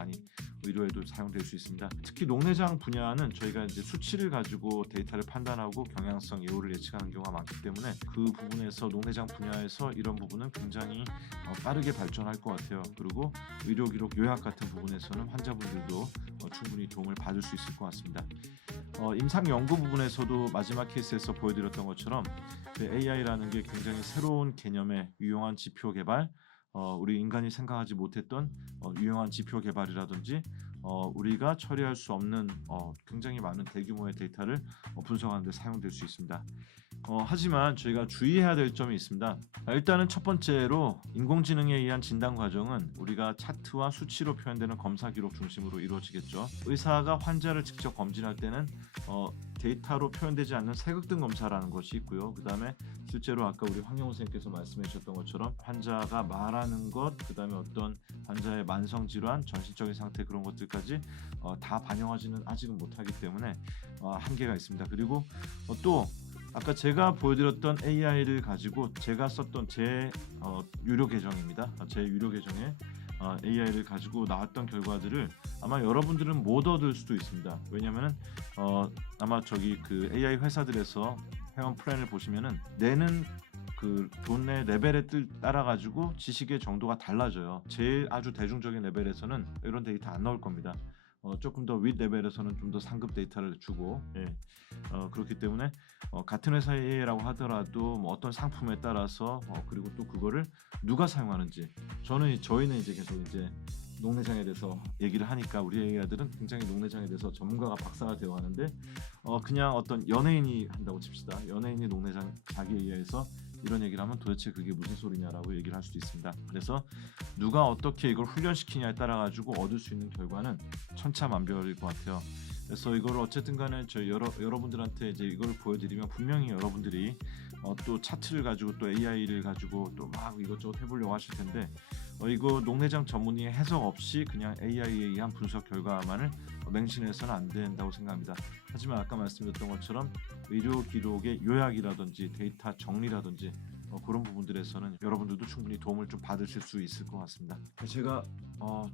의료에도 사용될 수 있습니다. 특히 녹내장 분야는 저희가 이제 수치를 가지고 데이터를 판단하고 경향성, 예후를 예측하는 경우가 많기 때문에 그 부분에서 녹내장 분야에서 이런 부분은 굉장히 빠르게 발전할 것 같아요. 그리고 의료 기록 요약 같은 부분에서는 환자분들도 충분히 도움을 받을 수 있을 것 같습니다. 임상 연구 부분에서도 마지막 케이스에서 보여드렸던 것처럼 AI라는 게 굉장히 새로운 개념의 유용한 지표 개발, 우리 인간이 생각하지 못했던 유용한 지표 개발이라든지 우리가 처리할 수 없는 굉장히 많은 대규모의 데이터를 분석하는 데 사용될 수 있습니다. 하지만 저희가 주의해야 될 점이 있습니다. 일단은 첫 번째로 인공지능에 의한 진단 과정은 우리가 차트와 수치로 표현되는 검사 기록 중심으로 이루어지겠죠. 의사가 환자를 직접 검진할 때는 데이터로 표현되지 않는 세극등 검사라는 것이 있고요. 그 다음에 실제로 아까 우리 황영호 선생님께서 말씀해 주셨던 것처럼 환자가 말하는 것, 그 다음에 어떤 환자의 만성 질환, 전신적인 상태 그런 것들까지 다 반영하지는 아직은 못하기 때문에 한계가 있습니다. 그리고 또 아까 제가 보여드렸던 AI를 가지고 제가 썼던 제 유료 계정입니다. 제 유료 계정에 AI를 가지고 나왔던 결과들을 아마 여러분들은 못 얻을 수도 있습니다. 왜냐하면 아마 저기 그 AI 회사들에서 회원 플랜을 보시면은 내는 그 돈의 레벨에 따라 가지고 지식의 정도가 달라져요. 제일 아주 대중적인 레벨에서는 이런 데이터 안 나올 겁니다. 조금 더 윗 레벨에서는 좀 더 상급 데이터를 주고 그렇기 때문에 같은 회사라고 하더라도 뭐 어떤 상품에 따라서 그리고 또 그거를 누가 사용하는지 저희는 이제 계속 이제 녹내장에 대해서 얘기를 하니까 우리 AI들은 굉장히 녹내장에 대해서 전문가가 박사가 되어 가는데 그냥 어떤 연예인이 한다고 칩시다. 연예인이 녹내장 자기 AI에서 이런 얘기를 하면 도대체 그게 무슨 소리냐라고 얘기를 할 수도 있습니다. 그래서 누가 어떻게 이걸 훈련시키냐에 따라 가지고 얻을 수 있는 결과는 천차만별일 것 같아요. 그래서 이걸 어쨌든 간에 저희 여러분들한테 이제 이걸 보여드리면 분명히 여러분들이 또 차트를 가지고 또 AI를 가지고 또 막 이것저것 해보려고 하실 텐데 이거 녹내장 전문의의 해석 없이 그냥 AI에 의한 분석 결과만을 맹신해서는 안 된다고 생각합니다. 하지만 아까 말씀드렸던 것처럼 의료 기록의 요약이라든지 데이터 정리라든지 그런 부분들에서는 여러분들도 충분히 도움을 좀 받으실 수 있을 것 같습니다. 제가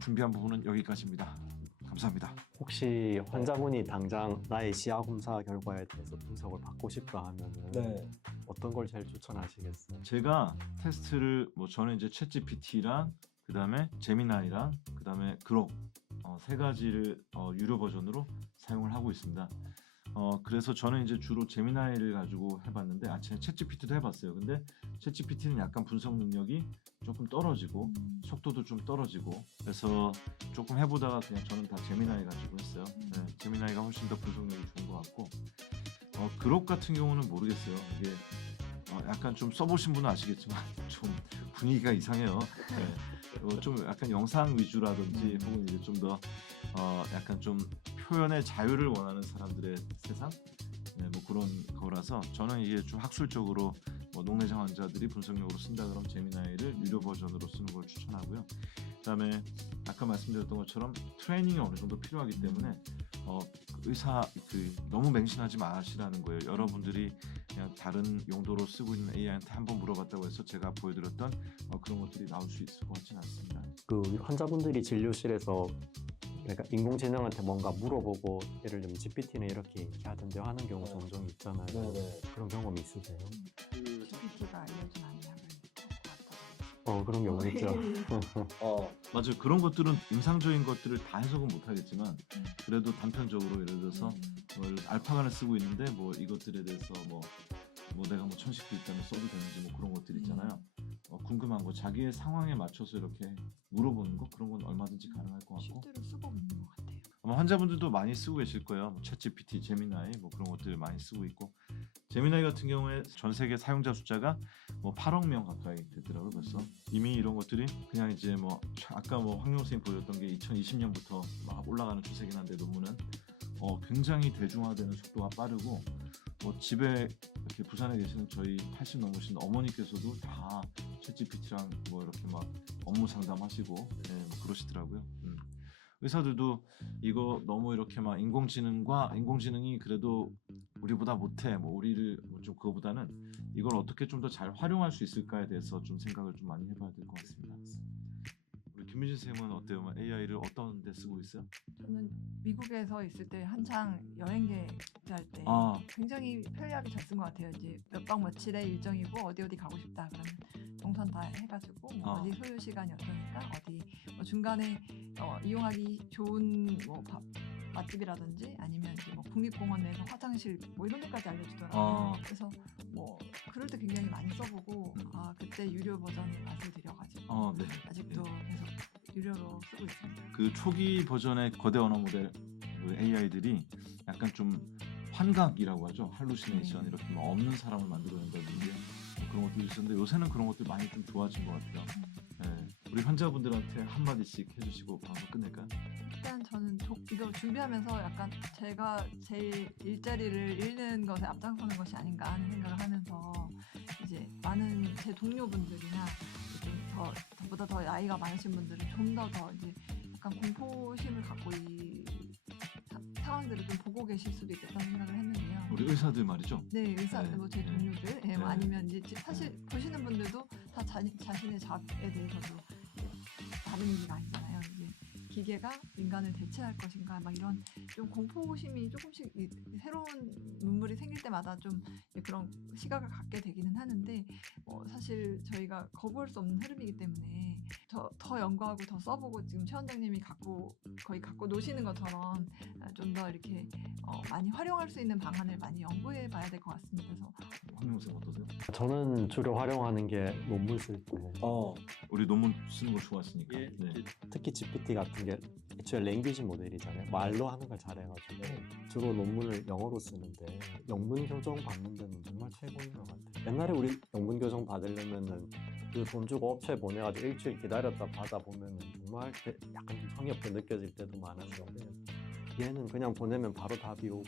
준비한 부분은 여기까지입니다. 감사합니다. 혹시 환자분이 당장 나의 시야 검사 결과에 대해서 분석을 받고 싶다 하면은 어떤 걸 제일 추천하시겠어요? 제가 테스트를 저는 이제 챗GPT랑 그다음에 제미나이랑 그다음에 그록 세 가지를 유료 버전으로 사용을 하고 있습니다. 그래서 저는 이제 주로 제미나이를 가지고 해봤는데 챗GPT도 해봤어요. 근데 챗GPT는 약간 분석 능력이 조금 떨어지고 속도도 좀 떨어지고 그래서 조금 해보다가 그냥 저는 다 제미나이 가지고 했어요. 네, 제미나이가 훨씬 더 분석력이 좋은 것 같고 그록 같은 경우는 모르겠어요. 이게 약간 좀 써보신 분은 아시겠지만 좀 분위기가 이상해요. 네. 좀 약간 영상 위주라든지 혹은 이제 좀 더 약간 좀 표현의 자유를 원하는 사람들의 세상 뭐 그런 거라서 저는 이게 좀 학술적으로 녹내장 환자들이 분석력으로 쓴다 그러면 제미나이를 유료 버전으로 쓰는 걸 추천하고요. 그다음에 아까 말씀드렸던 것처럼 트레이닝이 어느 정도 필요하기 때문에 의사 너무 맹신하지 마시라는 거예요. 여러분들이 그냥 다른 용도로 쓰고 있는 AI한테 한번 물어봤다고 해서 제가 보여드렸던 그런 것들이 나올 수 있을 것 같지는 않습니다. 그 환자분들이 진료실에서 그러니까 인공지능한테 뭔가 물어보고 예를 들면 GPT는 이렇게 하던데 하는 경우 종종 있잖아요. 그런 경험 있으세요? GPT가 알려준 안약을 갖다 그런 경우 있죠. 맞아요. 그런 것들은 임상적인 것들을 다 해석은 못하겠지만 그래도 단편적으로 예를 들어서 알파간을 쓰고 있는데 이것들에 대해서 내가 천식도 있다면 써도 되는지 그런 것들 있잖아요. 궁금한 거 자기의 상황에 맞춰서 이렇게 물어보는 거 그런 건 얼마든지 가능할 것 같고 실제로 쓰고 있는 것 같아요. 아마 환자분들도 많이 쓰고 계실 거예요. 챗GPT, 제미나이 그런 것들 많이 쓰고 있고 제미나이 같은 경우에 전 세계 사용자 숫자가 8억 명 가까이 됐더라고요. 벌써 이미 이런 것들이 그냥 이제 아까 황용 선생님 보여줬던 게 2020년부터 막 올라가는 추세긴 한데 논문은 굉장히 대중화되는 속도가 빠르고 집에 이렇게 부산에 계시는 저희 80 넘으신 어머니께서도 다 챗GPT랑 이렇게 막 업무 상담하시고 그러시더라고요. 의사들도 이거 너무 이렇게 막 인공지능이 그래도 우리보다 못해 우리를 좀 그거보다는 이걸 어떻게 좀 더 잘 활용할 수 있을까에 대해서 좀 생각을 좀 많이 해봐야 될 것 같습니다. 우리 김민진 쌤은 어때요? AI를 어떤 데 쓰고 있어요? 저는 미국에서 있을 때 한창 여행객할 때 굉장히 편리하게 잘 쓴 것 같아요. 이제 몇 박 며칠의 일정이고 어디 가고 싶다 그러면 동선 다 해가지고 어디 소요 시간이 어떠니까 어디 중간에 이용하기 좋은 맛집이라든지 아니면 이제 국립공원 내에서 화장실 이런 데까지 알려주더라고요. 그래서 그럴 때 굉장히 많이 써보고 그때 유료 버전을 맛을 들여가지고 네. 아직도 계속 유료로 쓰고 있습니다. 그 초기 버전의 거대 언어 모델 AI들이 약간 좀 환각이라고 하죠. 할루시네이션 이렇게 없는 사람을 만들어낸다든지 그런 것들이 있었는데 요새는 그런 것들이 많이 좀 좋아진 것 같아요. 우리 환자분들한테 한마디씩 해주시고 방송 끝낼까요? 일단 저는 이거 준비하면서 약간 제가 제 일자리를 잃는 것에 앞장서는 것이 아닌가 하는 생각을 하면서 이제 많은 제 동료분들이나 좀 저보다 더 나이가 많으신 분들은 좀 더 이제 약간 공포심을 갖고 이 상황들을 좀 보고 계실 수도 있겠다는 생각을 했는데요. 우리 의사들 말이죠. 네, 의사들, 제 동료들, 네. 아니면 이제 사실 보시는 분들도 다 자신의 자아에 대해서도 다른 얘기가 아니잖아요. 이제 기계가 인간을 대체할 것인가, 이런 좀 공포심이 조금씩 새로운 문물이 생길 때마다 좀 그런 시각을 갖게 되기는 하는데 사실 저희가 거부할 수 없는 흐름이기 때문에 더 연구하고 더 써보고 지금 최 원장님이 거의 갖고 노시는 것처럼 좀 더 이렇게 많이 활용할 수 있는 방안을 많이 연구해 봐야 될 것 같습니다. 그래서 황용 쌤 어떠세요? 저는 주로 활용하는 게 논문 쓸 때 우리 논문 쓰는 거 좋아하시니까. 특히 GPT 같은 게 애초에 랭귀지 모델이잖아요. 말로 하는 걸 잘해가지고 주로 논문을 영어로 쓰는데 영문 교정 받는 데는 정말 최고인 것 같아요. 옛날에 우리 영문 교정 받으려면은 그 돈 주고 업체에 보내가지고 일주일 기다렸다 받아보면은 정말 약간 좀 성의 없게 느껴질 때도 많았는데 얘는 그냥 보내면 바로 답이 오고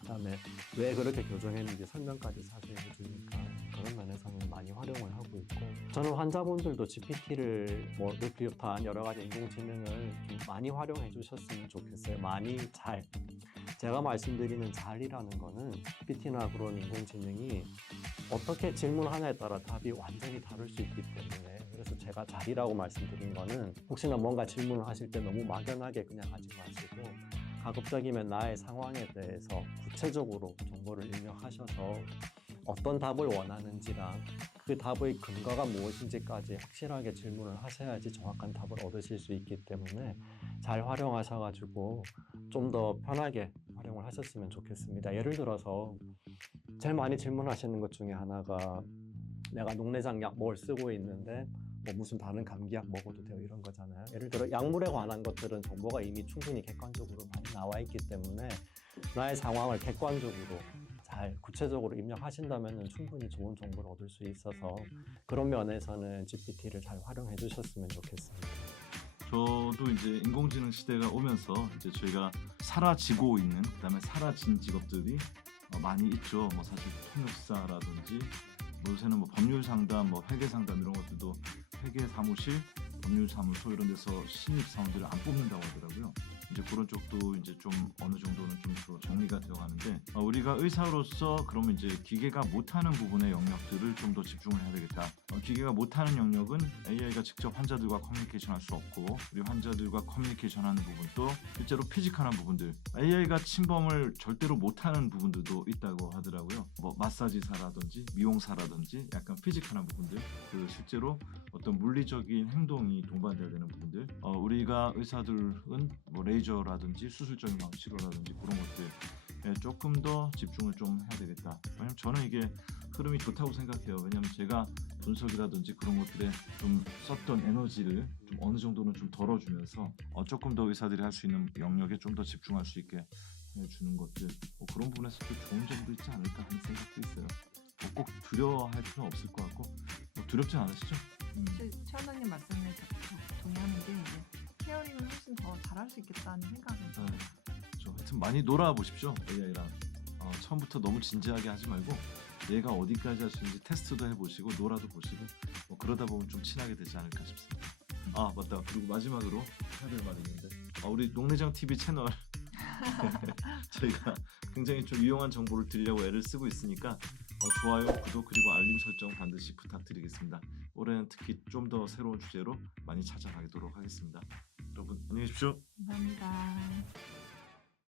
그다음에 왜 그렇게 교정했는지 설명까지 자세히 해주니까 그런 면에서는 많이 활용을 하고 있고 저는 환자분들도 GPT를 비롯한 여러 가지 인공지능을 좀 많이 활용해 주셨으면 좋겠어요. 많이 잘 제가 말씀드리는 잘이라는 거는 GPT나 그런 인공지능이 어떻게 질문하냐에 따라 답이 완전히 다를 수 있기 때문에, 그래서 제가 잘이라고 말씀드린 거는 혹시나 뭔가 질문을 하실 때 너무 막연하게 그냥 하지 마시고 가급적이면 나의 상황에 대해서 구체적으로 정보를 입력하셔서 어떤 답을 원하는지랑 그 답의 근거가 무엇인지까지 확실하게 질문을 하셔야지 정확한 답을 얻으실 수 있기 때문에 잘 활용하셔가지고 좀 더 편하게 활용을 하셨으면 좋겠습니다. 예를 들어서 제일 많이 질문하시는 것 중에 하나가 내가 녹내장약 뭘 쓰고 있는데 뭐 무슨 다른 감기약 먹어도 돼요 이런 거잖아요. 예를 들어 약물에 관한 것들은 정보가 이미 충분히 객관적으로 많이 나와 있기 때문에 나의 상황을 객관적으로 잘 구체적으로 입력하신다면 충분히 좋은 정보를 얻을 수 있어서 그런 면에서는 GPT를 잘 활용해 주셨으면 좋겠습니다. 저도 이제 인공지능 시대가 오면서 이제 저희가 사라지고 있는, 그다음에 사라진 직업들이 많이 있죠. 뭐 사실 통역사라든지 요새는 뭐 법률 상담, 뭐 회계 상담 이런 것들도 회계 사무실, 법률 사무소 이런 데서 신입 사원들을 안 뽑는다고 하더라고요. 이제 그런 쪽도 이제 좀 어느 정도는 좀 더 정리가 되어 가는데, 우리가 의사로서 그러면 이제 기계가 못하는 부분의 영역들을 좀 더 집중을 해야 되겠다. 기계가 못하는 영역은 AI가 직접 환자들과 커뮤니케이션 할 수 없고, 우리 환자들과 커뮤니케이션 하는 부분도 실제로 피직하는 부분들, AI가 침범을 절대로 못하는 부분들도 있다고 하더라고요. 뭐 마사지사라든지 미용사라든지 약간 피직하는 부분들, 그 실제로 어떤 물리적인 행동이 동반돼야 되는 부분들, 우리가 의사들은 뭐 레이저라든지 수술적인 치료라든지 그런 것들에 조금 더 집중을 좀 해야 되겠다. 왜냐면 저는 이게 흐름이 좋다고 생각해요. 왜냐면 제가 분석이라든지 그런 것들에 좀 썼던 에너지를 좀 어느 정도는 좀 덜어주면서 조금 더 의사들이 할 수 있는 영역에 좀 더 집중할 수 있게 해주는 것들, 뭐 그런 부분에서도 좋은 점도 있지 않을까 하는 생각도 있어요. 꼭 두려워할 필요는 없을 것 같고, 뭐 두렵진 않으시죠? 최원장님 말씀에 동의하는 게 이제 케어링을 훨씬 더 잘할 수 있겠다는 생각은 네. 하여튼 많이 놀아보십시오, AI랑. 처음부터 너무 진지하게 하지 말고 얘가 어디까지 할 수 있는지 테스트도 해보시고 놀아도 보시고, 뭐 그러다 보면 좀 친하게 되지 않을까 싶습니다. 아 맞다, 그리고 마지막으로 해야 될 말이 있는데, 우리 녹내장 TV 채널 저희가 굉장히 좀 유용한 정보를 드리려고 애를 쓰고 있으니까 좋아요, 구독 그리고 알림 설정 반드시 부탁드리겠습니다. 올해는 특히 좀 더 새로운 주제로 많이 찾아가도록 하겠습니다. 여러분 안녕히 계십시오. 감사합니다.